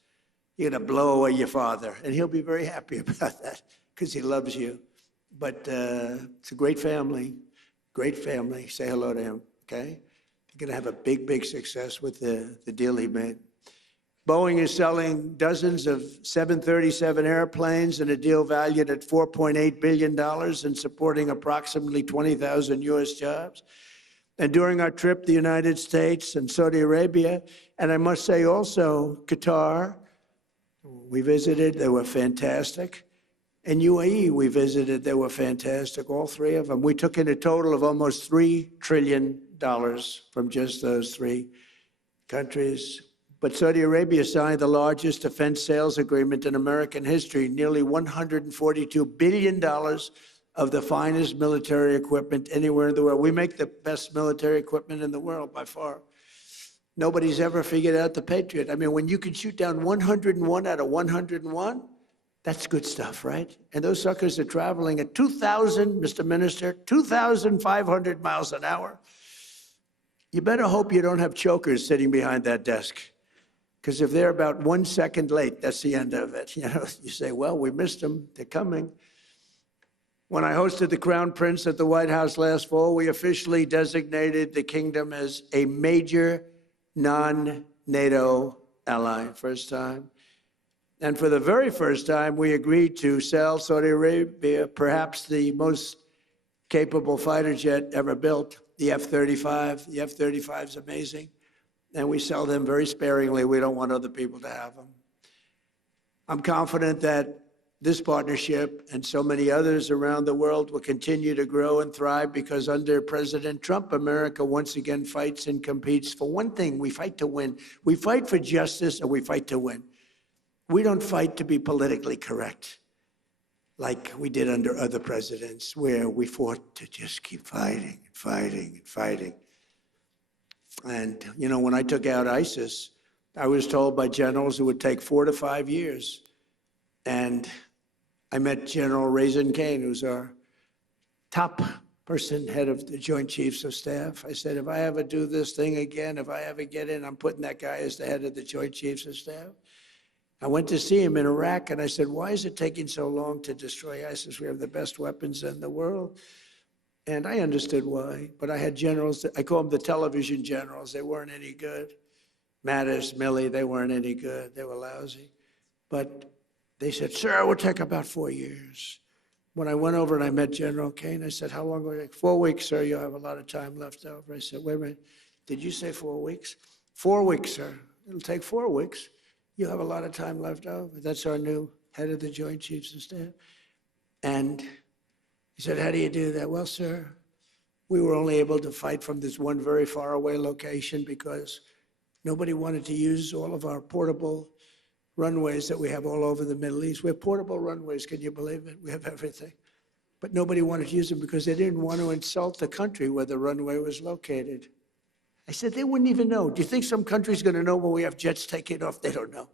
You're going to blow away your father. And he'll be very happy about that because he loves you. But it's a great family. Great family. Say hello to him, okay? You're going to have a big, big success with the deal he made. Boeing is selling dozens of 737 airplanes in a deal valued at $4.8 billion and supporting approximately 20,000 U.S. jobs. And during our trip, to the United States and Saudi Arabia, and I must say also Qatar, we visited, they were fantastic. And UAE, we visited, they were fantastic, all three of them. We took in a total of almost $3 trillion from just those three countries. But Saudi Arabia signed the largest defense sales agreement in American history, nearly $142 billion of the finest military equipment anywhere in the world. We make the best military equipment in the world by far. Nobody's ever figured out the Patriot. I mean, when you can shoot down 101 out of 101, that's good stuff, right? And those suckers are traveling at 2,000, Mr. Minister, 2,500 miles an hour. You better hope you don't have chokers sitting behind that desk. Because if they're about 1 second late, that's the end of it. You know, you say, well, we missed them. They're coming. When I hosted the Crown Prince at the White House last fall, we officially designated the kingdom as a major non-NATO ally, first time. And for the very first time, we agreed to sell Saudi Arabia perhaps the most capable fighter jet ever built, the F-35. The F-35 is amazing. And we sell them very sparingly. We don't want other people to have them. I'm confident that this partnership and so many others around the world will continue to grow and thrive because under President Trump, America once again fights and competes for one thing. We fight to win. We fight for justice and we fight to win. We don't fight to be politically correct like we did under other presidents where we fought to just keep fighting and fighting and fighting. And, you know, when I took out ISIS, I was told by generals it would take 4 to 5 years. And I met General Raisin Kane, who's our top person, head of the Joint Chiefs of Staff. I said, if I ever do this thing again, if I ever get in, I'm putting that guy as the head of the Joint Chiefs of Staff. I went to see him in Iraq, and I said, why is it taking so long to destroy ISIS? We have the best weapons in the world. And I understood why, but I had generals, I call them the television generals. They weren't any good. Mattis, Milley, they weren't any good. They were lousy. But they said, sir, it will take about 4 years. When I went over and I met General Kane, I said, how long will it take? 4 weeks, sir, you'll have a lot of time left over. I said, wait a minute, did you say 4 weeks? 4 weeks, sir. It'll take 4 weeks. You'll have a lot of time left over. That's our new head of the Joint Chiefs of Staff. And he said, how do you do that? Well, sir, we were only able to fight from this one very far away location because nobody wanted to use all of our portable runways that we have all over the Middle East. We have portable runways, can you believe it? We have everything. But nobody wanted to use them because they didn't want to insult the country where the runway was located. I said, they wouldn't even know. Do you think some country's going to know when we have jets taking off? They don't know.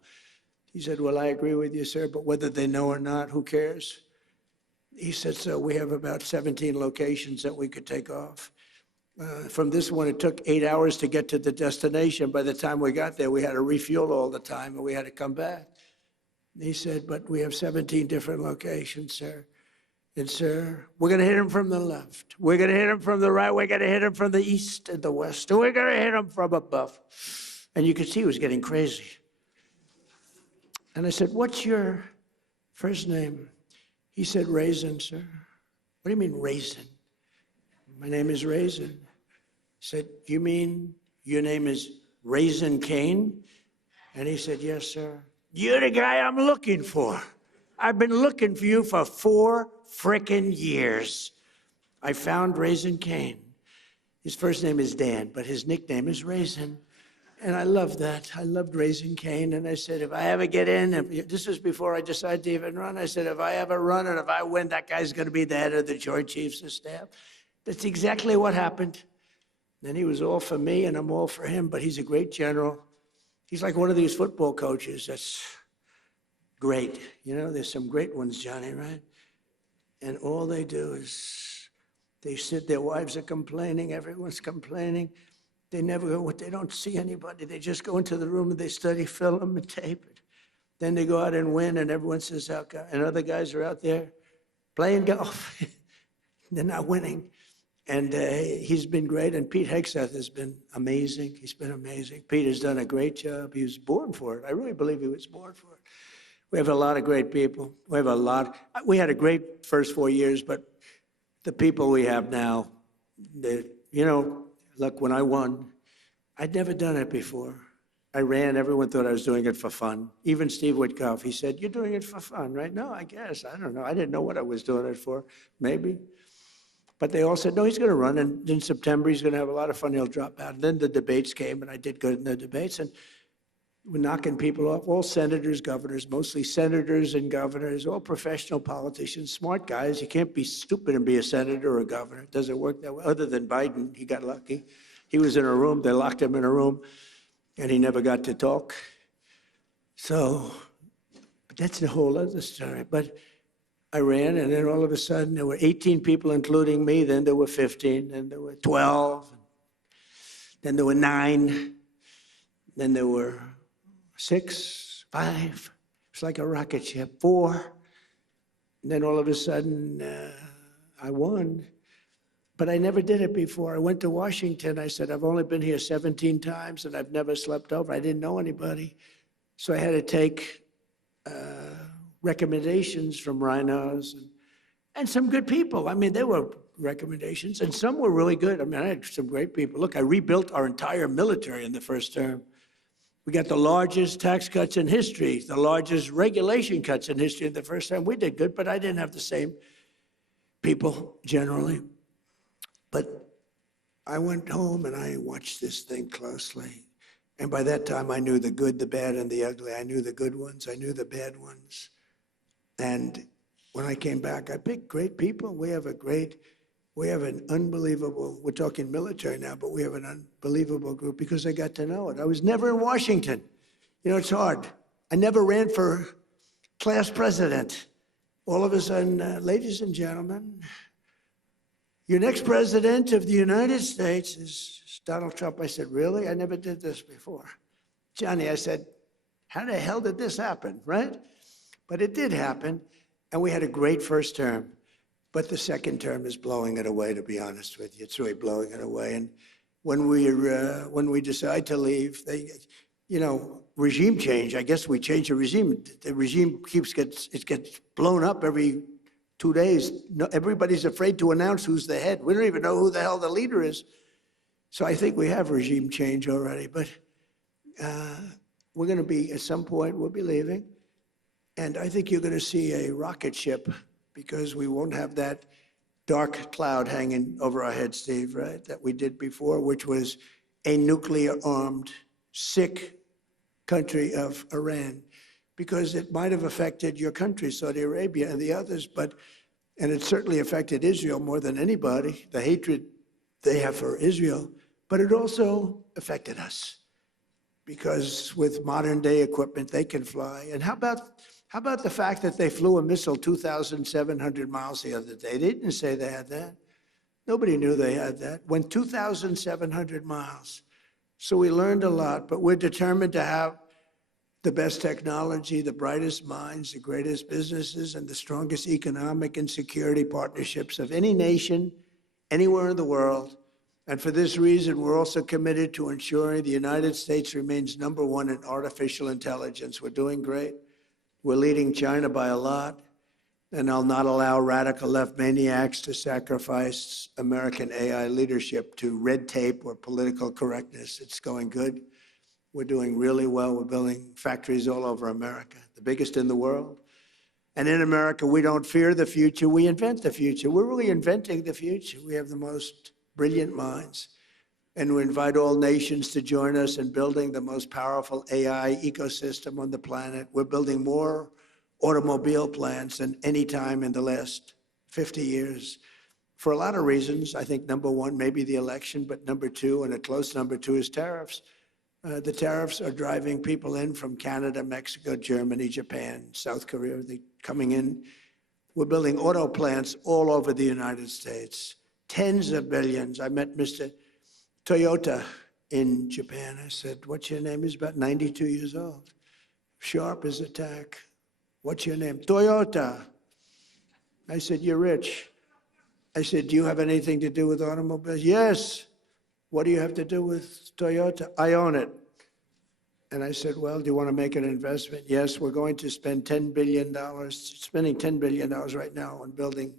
He said, well, I agree with you, sir, but whether they know or not, who cares? He said, so we have about 17 locations that we could take off. From this one, it took 8 hours to get to the destination. By the time we got there, we had to refuel all the time, and we had to come back. He said, but we have 17 different locations, sir. And, sir, we're going to hit him from the left. We're going to hit him from the right. We're going to hit him from the east and the west. And we're going to hit him from above. And you could see he was getting crazy. And I said, what's your first name? He said, Raisin, sir. What do you mean, Raisin? My name is Raisin. I said, you mean your name is Raisin Kane? And he said, yes, sir. You're the guy I'm looking for. I've been looking for you for 4 frickin' years. I found Raisin Kane. His first name is Dan, but his nickname is Raisin. And I loved that. I loved raising Cain. And I said, if I ever get in, this was before I decided to even run, I said, if I ever run and if I win, that guy's going to be the head of the Joint Chiefs of Staff. That's exactly what happened. Then he was all for me, and I'm all for him, but he's a great general. He's like one of these football coaches that's great. You know, there's some great ones, Johnny, right? And all they do is they sit, their wives are complaining, everyone's complaining. They never go, they don't see anybody. They just go into the room and they study film and tape it. Then they go out and win, and everyone says, how come? And other guys are out there playing golf. They're not winning. And he's been great, and Pete Hegseth has been amazing. He's been amazing. Pete has done a great job. He was born for it. I really believe he was born for it. We have a lot of great people. We have a lot. We had a great first 4 years, but the people we have now, you know, look, when I won, I'd never done it before. I ran, everyone thought I was doing it for fun. Even Steve Witkoff, he said, you're doing it for fun, right? No, I guess, I don't know. I didn't know what I was doing it for, maybe. But they all said, no, he's going to run, and in September, he's going to have a lot of fun, he'll drop out. And then the debates came, and I did good in the debates, and we're knocking people off, all senators, governors, mostly senators and governors, all professional politicians, smart guys. You can't be stupid and be a senator or a governor. It doesn't work that way. Other than Biden, he got lucky. He was in a room, they locked him in a room, and he never got to talk. So, but that's a whole other story. But I ran, and then all of a sudden, there were 18 people, including me. Then there were 15, then there were 12, then there were 9, then there were 6, 5. It's like a rocket ship. 4. And then all of a sudden, I won. But I never did it before. I went to Washington. I said, I've only been here 17 times, and I've never slept over. I didn't know anybody. So I had to take recommendations from rhinos and some good people. I mean, there were recommendations, and some were really good. I mean, I had some great people. Look, I rebuilt our entire military in the first term. We got the largest tax cuts in history, the largest regulation cuts in history in the first time. We did good, but I didn't have the same people generally. But I went home and I watched this thing closely. And by that time, I knew the good, the bad, and the ugly. I knew the good ones. I knew the bad ones. And when I came back, I picked great people. We have an unbelievable, we're talking military now, but we have an unbelievable group because I got to know it. I was never in Washington. You know, it's hard. I never ran for class president. All of a sudden, ladies and gentlemen, your next president of the United States is Donald Trump. I said, really? I never did this before. Johnny, I said, how the hell did this happen, right? But it did happen, and we had a great first term. But the second term is blowing it away, to be honest with you. It's really blowing it away. And when we decide to leave, regime change, I guess we change the regime. The regime gets blown up every 2 days. No, everybody's afraid to announce who's the head. We don't even know who the hell the leader is. So I think we have regime change already. But we're going to be, at some point, we'll be leaving. And I think you're going to see a rocket ship because we won't have that dark cloud hanging over our heads, Steve, right, that we did before, which was a nuclear-armed, sick country of Iran, because it might have affected your country, Saudi Arabia, and the others, and it certainly affected Israel more than anybody, the hatred they have for Israel, but it also affected us, because with modern-day equipment, they can fly. And how about the fact that they flew a missile 2,700 miles the other day? They didn't say they had that. Nobody knew they had that. Went 2,700 miles. So we learned a lot, but we're determined to have the best technology, the brightest minds, the greatest businesses, and the strongest economic and security partnerships of any nation, anywhere in the world. And for this reason, we're also committed to ensuring the United States remains #1 in artificial intelligence. We're doing great. We're leading China by a lot, and I'll not allow radical left maniacs to sacrifice American AI leadership to red tape or political correctness. It's going good. We're doing really well. We're building factories all over America, the biggest in the world. And in America, we don't fear the future, we invent the future. We're really inventing the future. We have the most brilliant minds. And we invite all nations to join us in building the most powerful AI ecosystem on the planet. We're building more automobile plants than any time in the last 50 years. For a lot of reasons. I think number one, maybe the election, but number two, and a close number two, is tariffs. The tariffs are driving people in from Canada, Mexico, Germany, Japan, South Korea. They're coming in. We're building auto plants all over the United States, tens of billions. I met Mr. Toyota in Japan. I said, what's your name? He's about 92 years old. Sharp as a tack. What's your name? Toyota. I said, you're rich. I said, do you have anything to do with automobiles? Yes. What do you have to do with Toyota? I own it. And I said, well, do you want to make an investment? Yes, we're going to spend $10 billion, spending $10 billion right now on building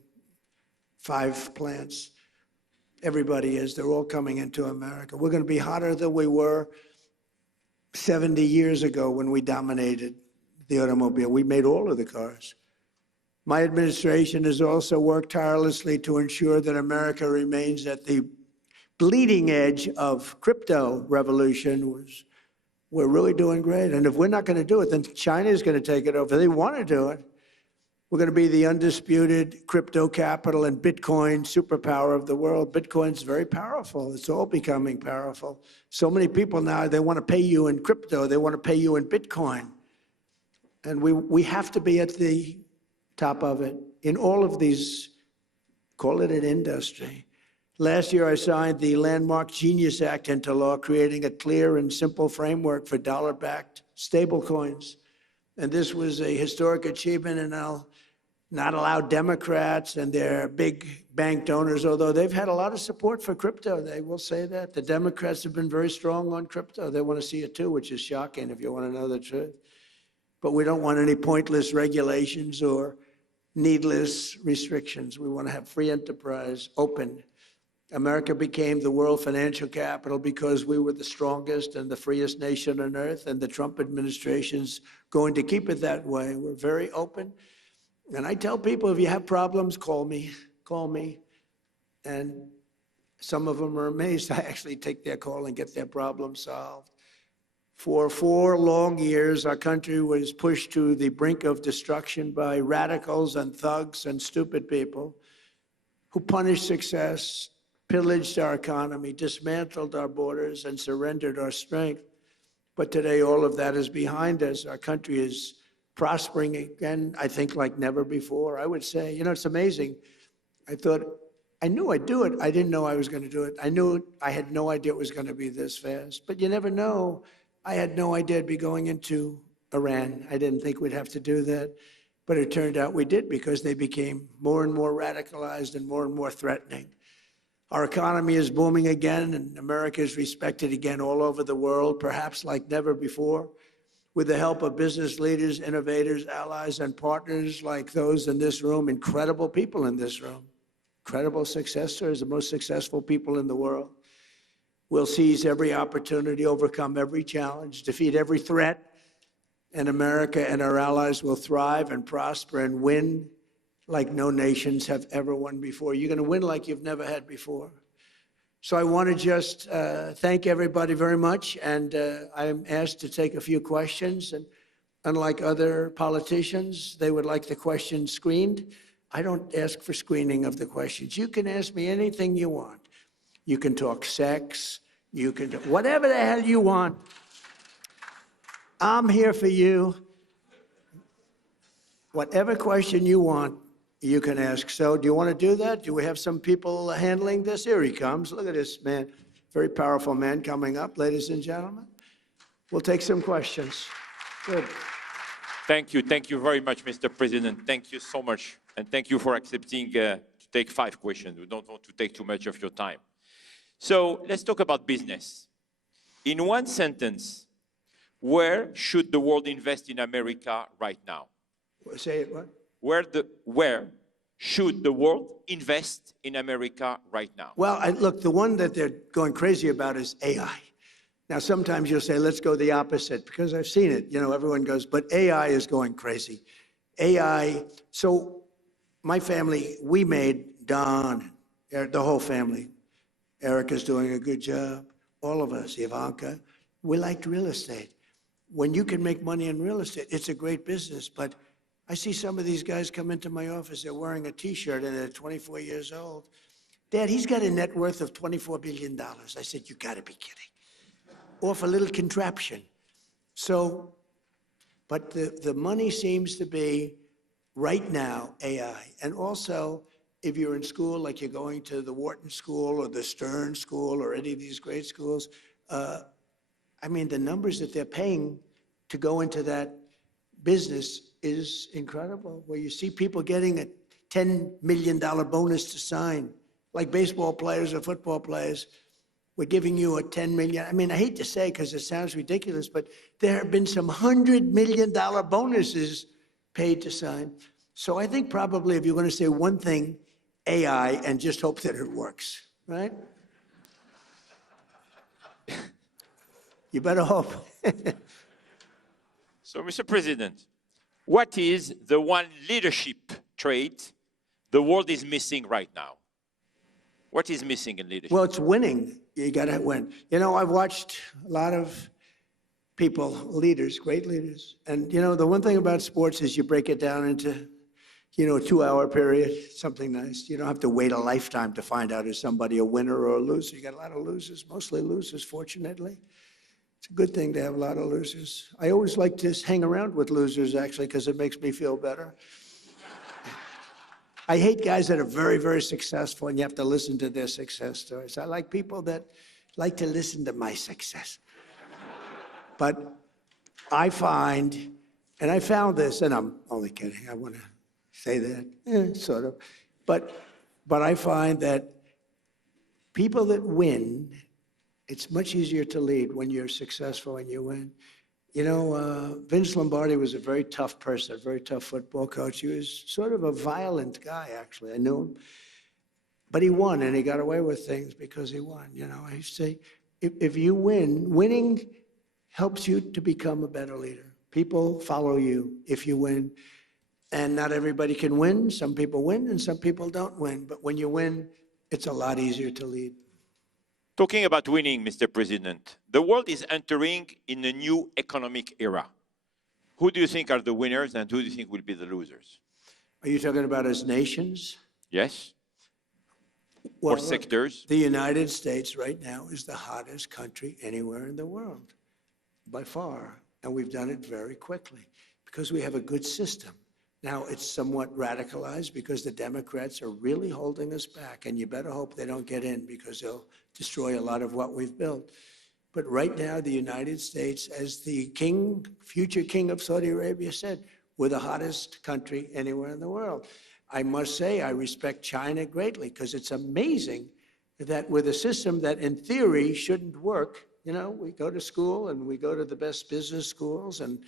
5 plants. Everybody is. They're all coming into America. We're going to be hotter than we were 70 years ago when we dominated the automobile. We made all of the cars. My administration has also worked tirelessly to ensure that America remains at the bleeding edge of crypto revolution. We're really doing great. And if we're not going to do it, then China is going to take it over. They want to do it. We're going to be the undisputed crypto capital and Bitcoin superpower of the world. Bitcoin's very powerful. It's all becoming powerful. So many people now, they want to pay you in crypto. They want to pay you in Bitcoin. And we have to be at the top of it in all of these, call it an industry. Last year, I signed the landmark Genius Act into law, creating a clear and simple framework for dollar-backed stablecoins. And this was a historic achievement, and I'll not allow Democrats and their big bank donors, although they've had a lot of support for crypto. They will say that. The Democrats have been very strong on crypto. They want to see it too, which is shocking if you want to know the truth. But we don't want any pointless regulations or needless restrictions. We want to have free enterprise, open. America became the world financial capital because we were the strongest and the freest nation on earth, and the Trump administration's going to keep it that way. We're very open. And I tell people, if you have problems, call me. And some of them are amazed I actually take their call and get their problem solved. For 4 long years, our country was pushed to the brink of destruction by radicals and thugs and stupid people who punished success, pillaged our economy, dismantled our borders, and surrendered our strength. But today, all of that is behind us. Our country is prospering again, I think, like never before. I would say, you know, it's amazing. I knew I'd do it. I didn't know I was going to do it. I had no idea it was going to be this fast. But you never know. I had no idea I'd be going into Iran. I didn't think we'd have to do that. But it turned out we did, because they became more and more radicalized and more threatening. Our economy is booming again, and America is respected again all over the world, perhaps like never before. With the help of business leaders, innovators, allies, and partners like those in this room, incredible people in this room, incredible success stories, the most successful people in the world. We'll seize every opportunity, overcome every challenge, defeat every threat, and America and our allies will thrive and prosper and win like no nations have ever won before. You're going to win like you've never had before. So I want to just thank everybody very much, and I'm asked to take a few questions. And unlike other politicians, they would like the questions screened. I don't ask for screening of the questions. You can ask me anything you want. You can talk sex. You can do whatever the hell you want. I'm here for you. Whatever question you want, you can ask. So do you want to do that? Do we have some people handling this? Here he comes. Look at this man. Very powerful man coming up, ladies and gentlemen. We'll take some questions. Good. Thank you. Thank you very much, Mr. President. Thank you so much. And thank you for accepting to take 5 questions. We don't want to take too much of your time. So let's talk about business. In one sentence, where should the world invest in America right now? Say it, what? Where should the world invest in America right now? Well, look, the one that they're going crazy about is AI. Now, sometimes you'll say, let's go the opposite, because I've seen it. You know, everyone goes, but AI is going crazy. AI, so my family, we made Don, the whole family, Erica's doing a good job. All of us, Ivanka, we liked real estate. When you can make money in real estate, it's a great business. But I see some of these guys come into my office, they're wearing a T-shirt and they're 24 years old. Dad, he's got a net worth of $24 billion. I said, you gotta be kidding. Off a little contraption. So, but the money seems to be, right now, AI. And also, if you're in school, like you're going to the Wharton School or the Stern School or any of these great schools, I mean, the numbers that they're paying to go into that business is incredible, where you see people getting a $10 million bonus to sign, like baseball players or football players. We're giving you a $10 million. I mean, I hate to say because it sounds ridiculous, but there have been some $100 million bonuses paid to sign. So I think probably if you're going to say one thing, AI, and just hope that it works, right? You better hope. So, Mr. President, what is the one leadership trait the world is missing right now? What is missing in leadership? Well, it's winning. You got to win. You know, I've watched a lot of people, leaders, great leaders. And, you know, the one thing about sports is you break it down into, you know, a 2-hour period, something nice. You don't have to wait a lifetime to find out if somebody a winner or a loser. You got a lot of losers, mostly losers, fortunately. It's a good thing to have a lot of losers. I always like to hang around with losers, actually, because it makes me feel better. I hate guys that are very, very successful and you have to listen to their success stories. I like people that like to listen to my success. But I find, and I found this, and I'm only kidding, I want to say that, sort of. But I find that people that win, it's much easier to lead when you're successful and you win. You know, Vince Lombardi was a very tough person, a very tough football coach. He was sort of a violent guy, actually. I knew him. But he won, and he got away with things because he won. You know, I used to say, if you win, winning helps you to become a better leader. People follow you if you win. And not everybody can win. Some people win, and some people don't win. But when you win, it's a lot easier to lead. Talking about winning, Mr. President, the world is entering in a new economic era. Who do you think are the winners and who do you think will be the losers? Are you talking about as nations? Yes. Well, or sectors? The United States right now is the hottest country anywhere in the world, by far. And we've done it very quickly because we have a good system. Now, it's somewhat radicalized because the Democrats are really holding us back, and you better hope they don't get in because they'll destroy a lot of what we've built. But right now, the United States, as the king, future king of Saudi Arabia said, we're the hottest country anywhere in the world. I must say, I respect China greatly because it's amazing that with a system that in theory shouldn't work, you know, we go to school and we go to the best business schools and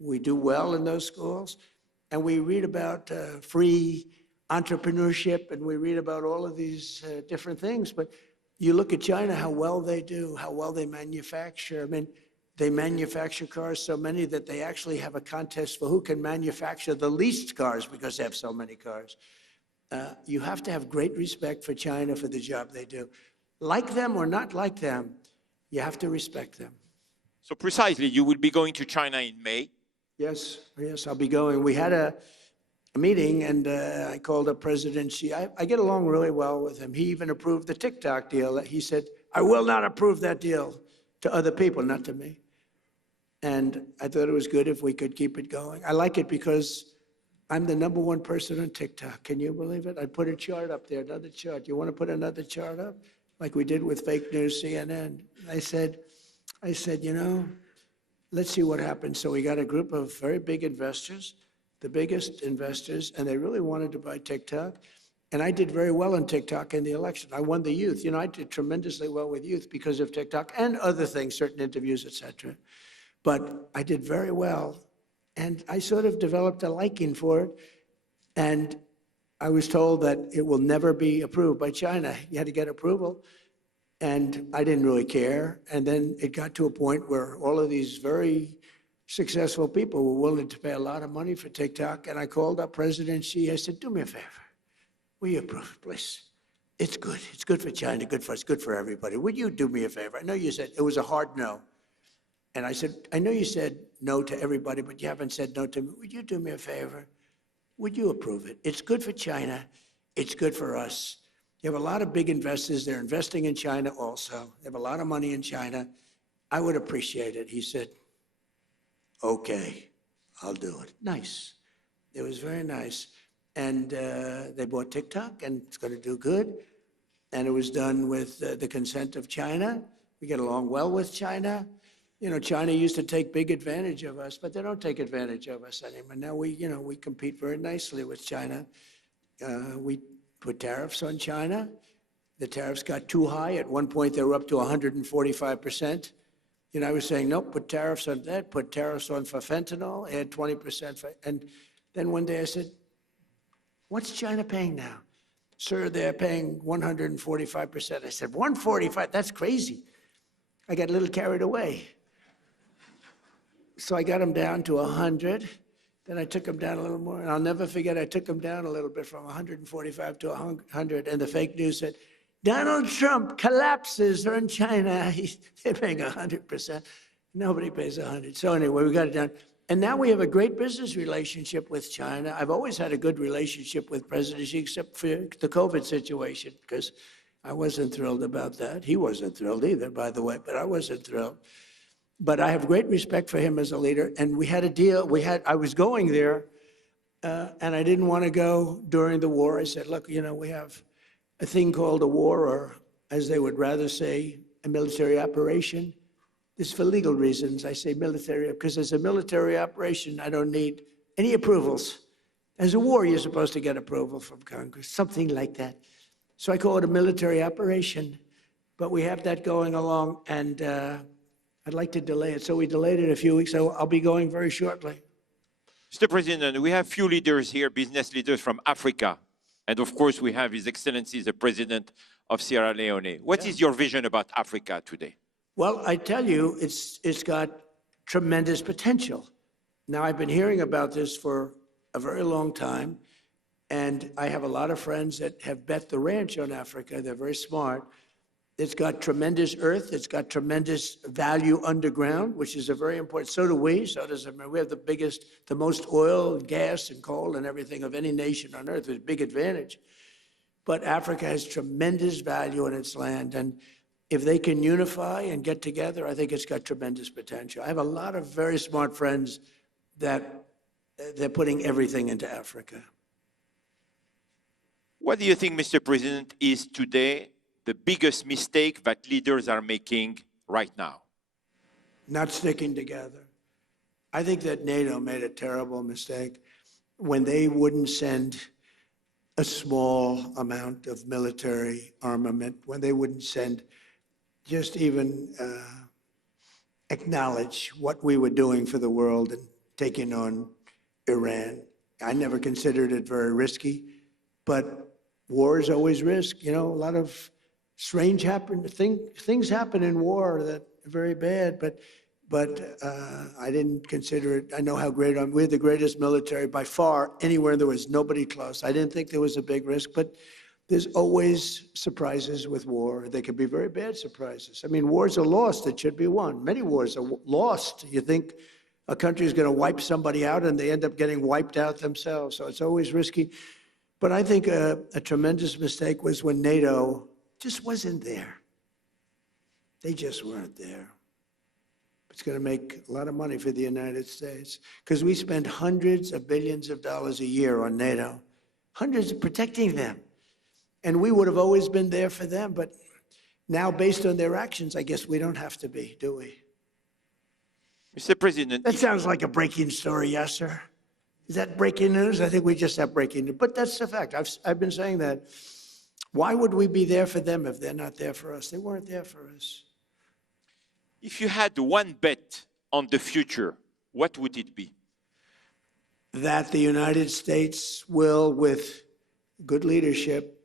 we do well in those schools. And we read about free entrepreneurship, and we read about all of these different things. But you look at China, how well they do, how well they manufacture. I mean, they manufacture cars so many that they actually have a contest for who can manufacture the least cars because they have so many cars. You have to have great respect for China for the job they do. Like them or not like them, you have to respect them. So precisely, you will be going to China in May. Yes, I'll be going. We had a meeting, and I called up President Xi. I get along really well with him. He even approved the TikTok deal. He said, I will not approve that deal to other people, not to me. And I thought it was good if we could keep it going. I like it because I'm the #1 person on TikTok. Can you believe it? I put a chart up there, another chart. You want to put another chart up? Like we did with fake news, CNN. I said, you know, let's see what happens. So we got a group of very big investors, the biggest investors, and they really wanted to buy TikTok. And I did very well on TikTok in the election. I won the youth. You know, I did tremendously well with youth because of TikTok and other things, certain interviews, et cetera. But I did very well. And I sort of developed a liking for it. And I was told that it will never be approved by China. You had to get approval. And I didn't really care. And then it got to a point where all of these very successful people were willing to pay a lot of money for TikTok. And I called up President Xi. I said, do me a favor. Will you approve it, please? It's good. It's good for China, good for us, good for everybody. Would you do me a favor? I know you said it was a hard no. And I said, I know you said no to everybody, but you haven't said no to me. Would you do me a favor? Would you approve it? It's good for China. It's good for us. You have a lot of big investors. They're investing in China also. They have a lot of money in China. I would appreciate it. He said, okay, I'll do it. Nice. It was very nice. And they bought TikTok, and it's going to do good. And it was done with the consent of China. We get along well with China. You know, China used to take big advantage of us, but they don't take advantage of us anymore. Now we compete very nicely with China. We put tariffs on China. The tariffs got too high. At one point, they were up to 145%. You know, I was saying, nope, put tariffs on that, put tariffs on for fentanyl, add 20%. And then one day I said, what's China paying now? Sir, they're paying 145%. I said, 145? That's crazy. I got a little carried away. So I got them down to 100. Then I took them down a little more. And I'll never forget, I took them down a little bit from 145 to 100. And the fake news said, Donald Trump collapses in China. They're paying 100%. Nobody pays 100. So anyway, we got it down. And now we have a great business relationship with China. I've always had a good relationship with President Xi, except for the COVID situation, because I wasn't thrilled about that. He wasn't thrilled either, by the way, but I wasn't thrilled. But I have great respect for him as a leader. And we had a deal. I was going there, and I didn't want to go during the war. I said, look, you know, we have a thing called a war, or as they would rather say, a military operation. This is for legal reasons. I say military, because as a military operation, I don't need any approvals. As a war, you're supposed to get approval from Congress, something like that. So I call it a military operation, but we have that going along, and I'd like to delay it. So we delayed it a few weeks, so I'll be going very shortly. Mr. President, we have few leaders here, business leaders from Africa. And of course, we have His Excellency, the President of Sierra Leone. What is your vision about Africa today? Well, I tell you, it's got tremendous potential. Now, I've been hearing about this for a very long time, and I have a lot of friends that have bet the ranch on Africa. They're very smart. It's got tremendous earth. It's got tremendous value underground, which is a very important. So do we. So does America. We have the most oil, and gas, and coal, and everything of any nation on earth. There's a big advantage. But Africa has tremendous value in its land, and if they can unify and get together, I think it's got tremendous potential. I have a lot of very smart friends that they're putting everything into Africa. What do you think, Mr. President, is today the biggest mistake that leaders are making right now? Not sticking together. I think that NATO made a terrible mistake when they wouldn't send a small amount of military armament, when they wouldn't send just even acknowledge what we were doing for the world and taking on Iran. I never considered it very risky, but war is always risk. You know, a lot of strange things happen in war that are very bad, but I didn't consider it. I know how great we're the greatest military by far anywhere. There was nobody close. I didn't think there was a big risk, but there's always surprises with war. They can be very bad surprises. I mean, wars are lost that should be won. Many wars are lost. You think a country is going to wipe somebody out, and they end up getting wiped out themselves. So it's always risky. But I think a tremendous mistake was when NATO just wasn't there. They just weren't there. It's going to make a lot of money for the United States, because we spend hundreds of billions of dollars a year on NATO, hundreds of protecting them. And we would have always been there for them, but now, based on their actions, I guess we don't have to be, do we? Mr. President, that sounds like a breaking story, yes, sir. Is that breaking news? I think we just have breaking news, but that's the fact. I've been saying that. Why would we be there for them if they're not there for us? They weren't there for us. If you had one bet on the future, what would it be? That the United States will, with good leadership,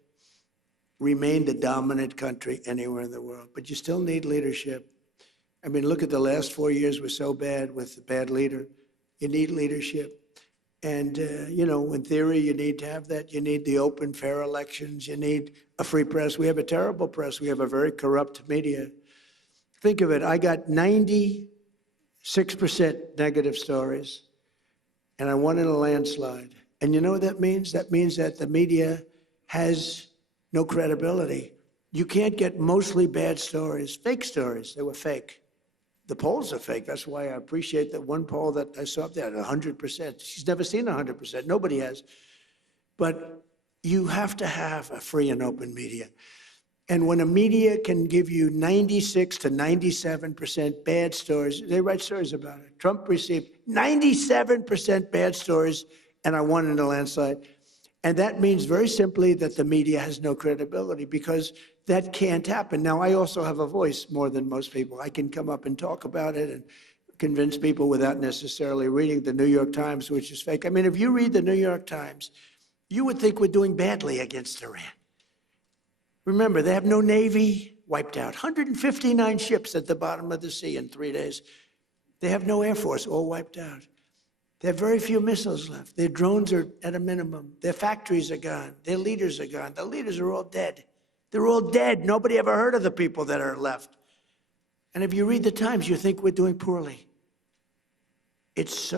remain the dominant country anywhere in the world. But you still need leadership. I mean, look at the last 4 years were so bad with the bad leader. You need leadership. And, you know, in theory, you need to have that. You need the open, fair elections. You need a free press. We have a terrible press. We have a very corrupt media. Think of it. I got 96% negative stories, and I won in a landslide. And you know what that means? That means that the media has no credibility. You can't get mostly bad stories, fake stories. They were fake. The polls are fake. That's why I appreciate that one poll that I saw up there, 100%. She's never seen 100%. Nobody has. But you have to have a free and open media. And when a media can give you 96 to 97% bad stories, they write stories about it. Trump received 97% bad stories, and I won in a landslide. And that means very simply that the media has no credibility, because that can't happen. Now, I also have a voice more than most people. I can come up and talk about it and convince people without necessarily reading the New York Times, which is fake. I mean, if you read the New York Times, you would think we're doing badly against Iran. Remember, they have no Navy, wiped out. 159 ships at the bottom of the sea in 3 days. They have no Air Force, all wiped out. They have very few missiles left. Their drones are at a minimum. Their factories are gone. Their leaders are gone. The leaders are all dead. They're all dead. Nobody ever heard of the people that are left. And if you read the Times, you think we're doing poorly. It's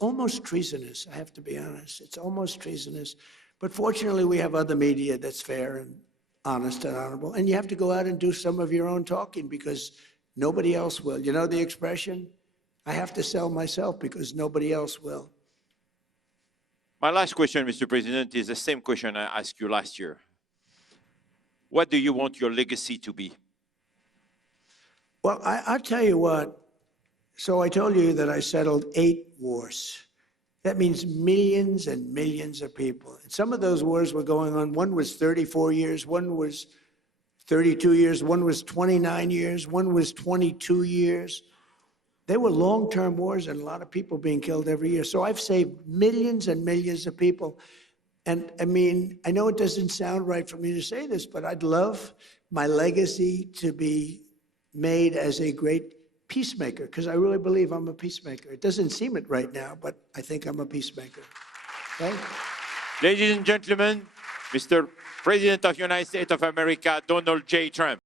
almost treasonous, I have to be honest. It's almost treasonous. But fortunately, we have other media that's fair and honest and honorable. And you have to go out and do some of your own talking, because nobody else will. You know the expression? I have to sell myself because nobody else will. My last question, Mr. President, is the same question I asked you last year. What do you want your legacy to be? Well, I'll tell you what. So I told you that I settled 8 wars. That means millions and millions of people. And some of those wars were going on. One was 34 years, one was 32 years, one was 29 years, one was 22 years. They were long-term wars and a lot of people being killed every year. So I've saved millions and millions of people. And I mean, I know it doesn't sound right for me to say this, but I'd love my legacy to be made as a great peacemaker, because I really believe I'm a peacemaker. It doesn't seem it right now, but I think I'm a peacemaker. Okay? Ladies and gentlemen, Mr. President of the United States of America, Donald J. Trump.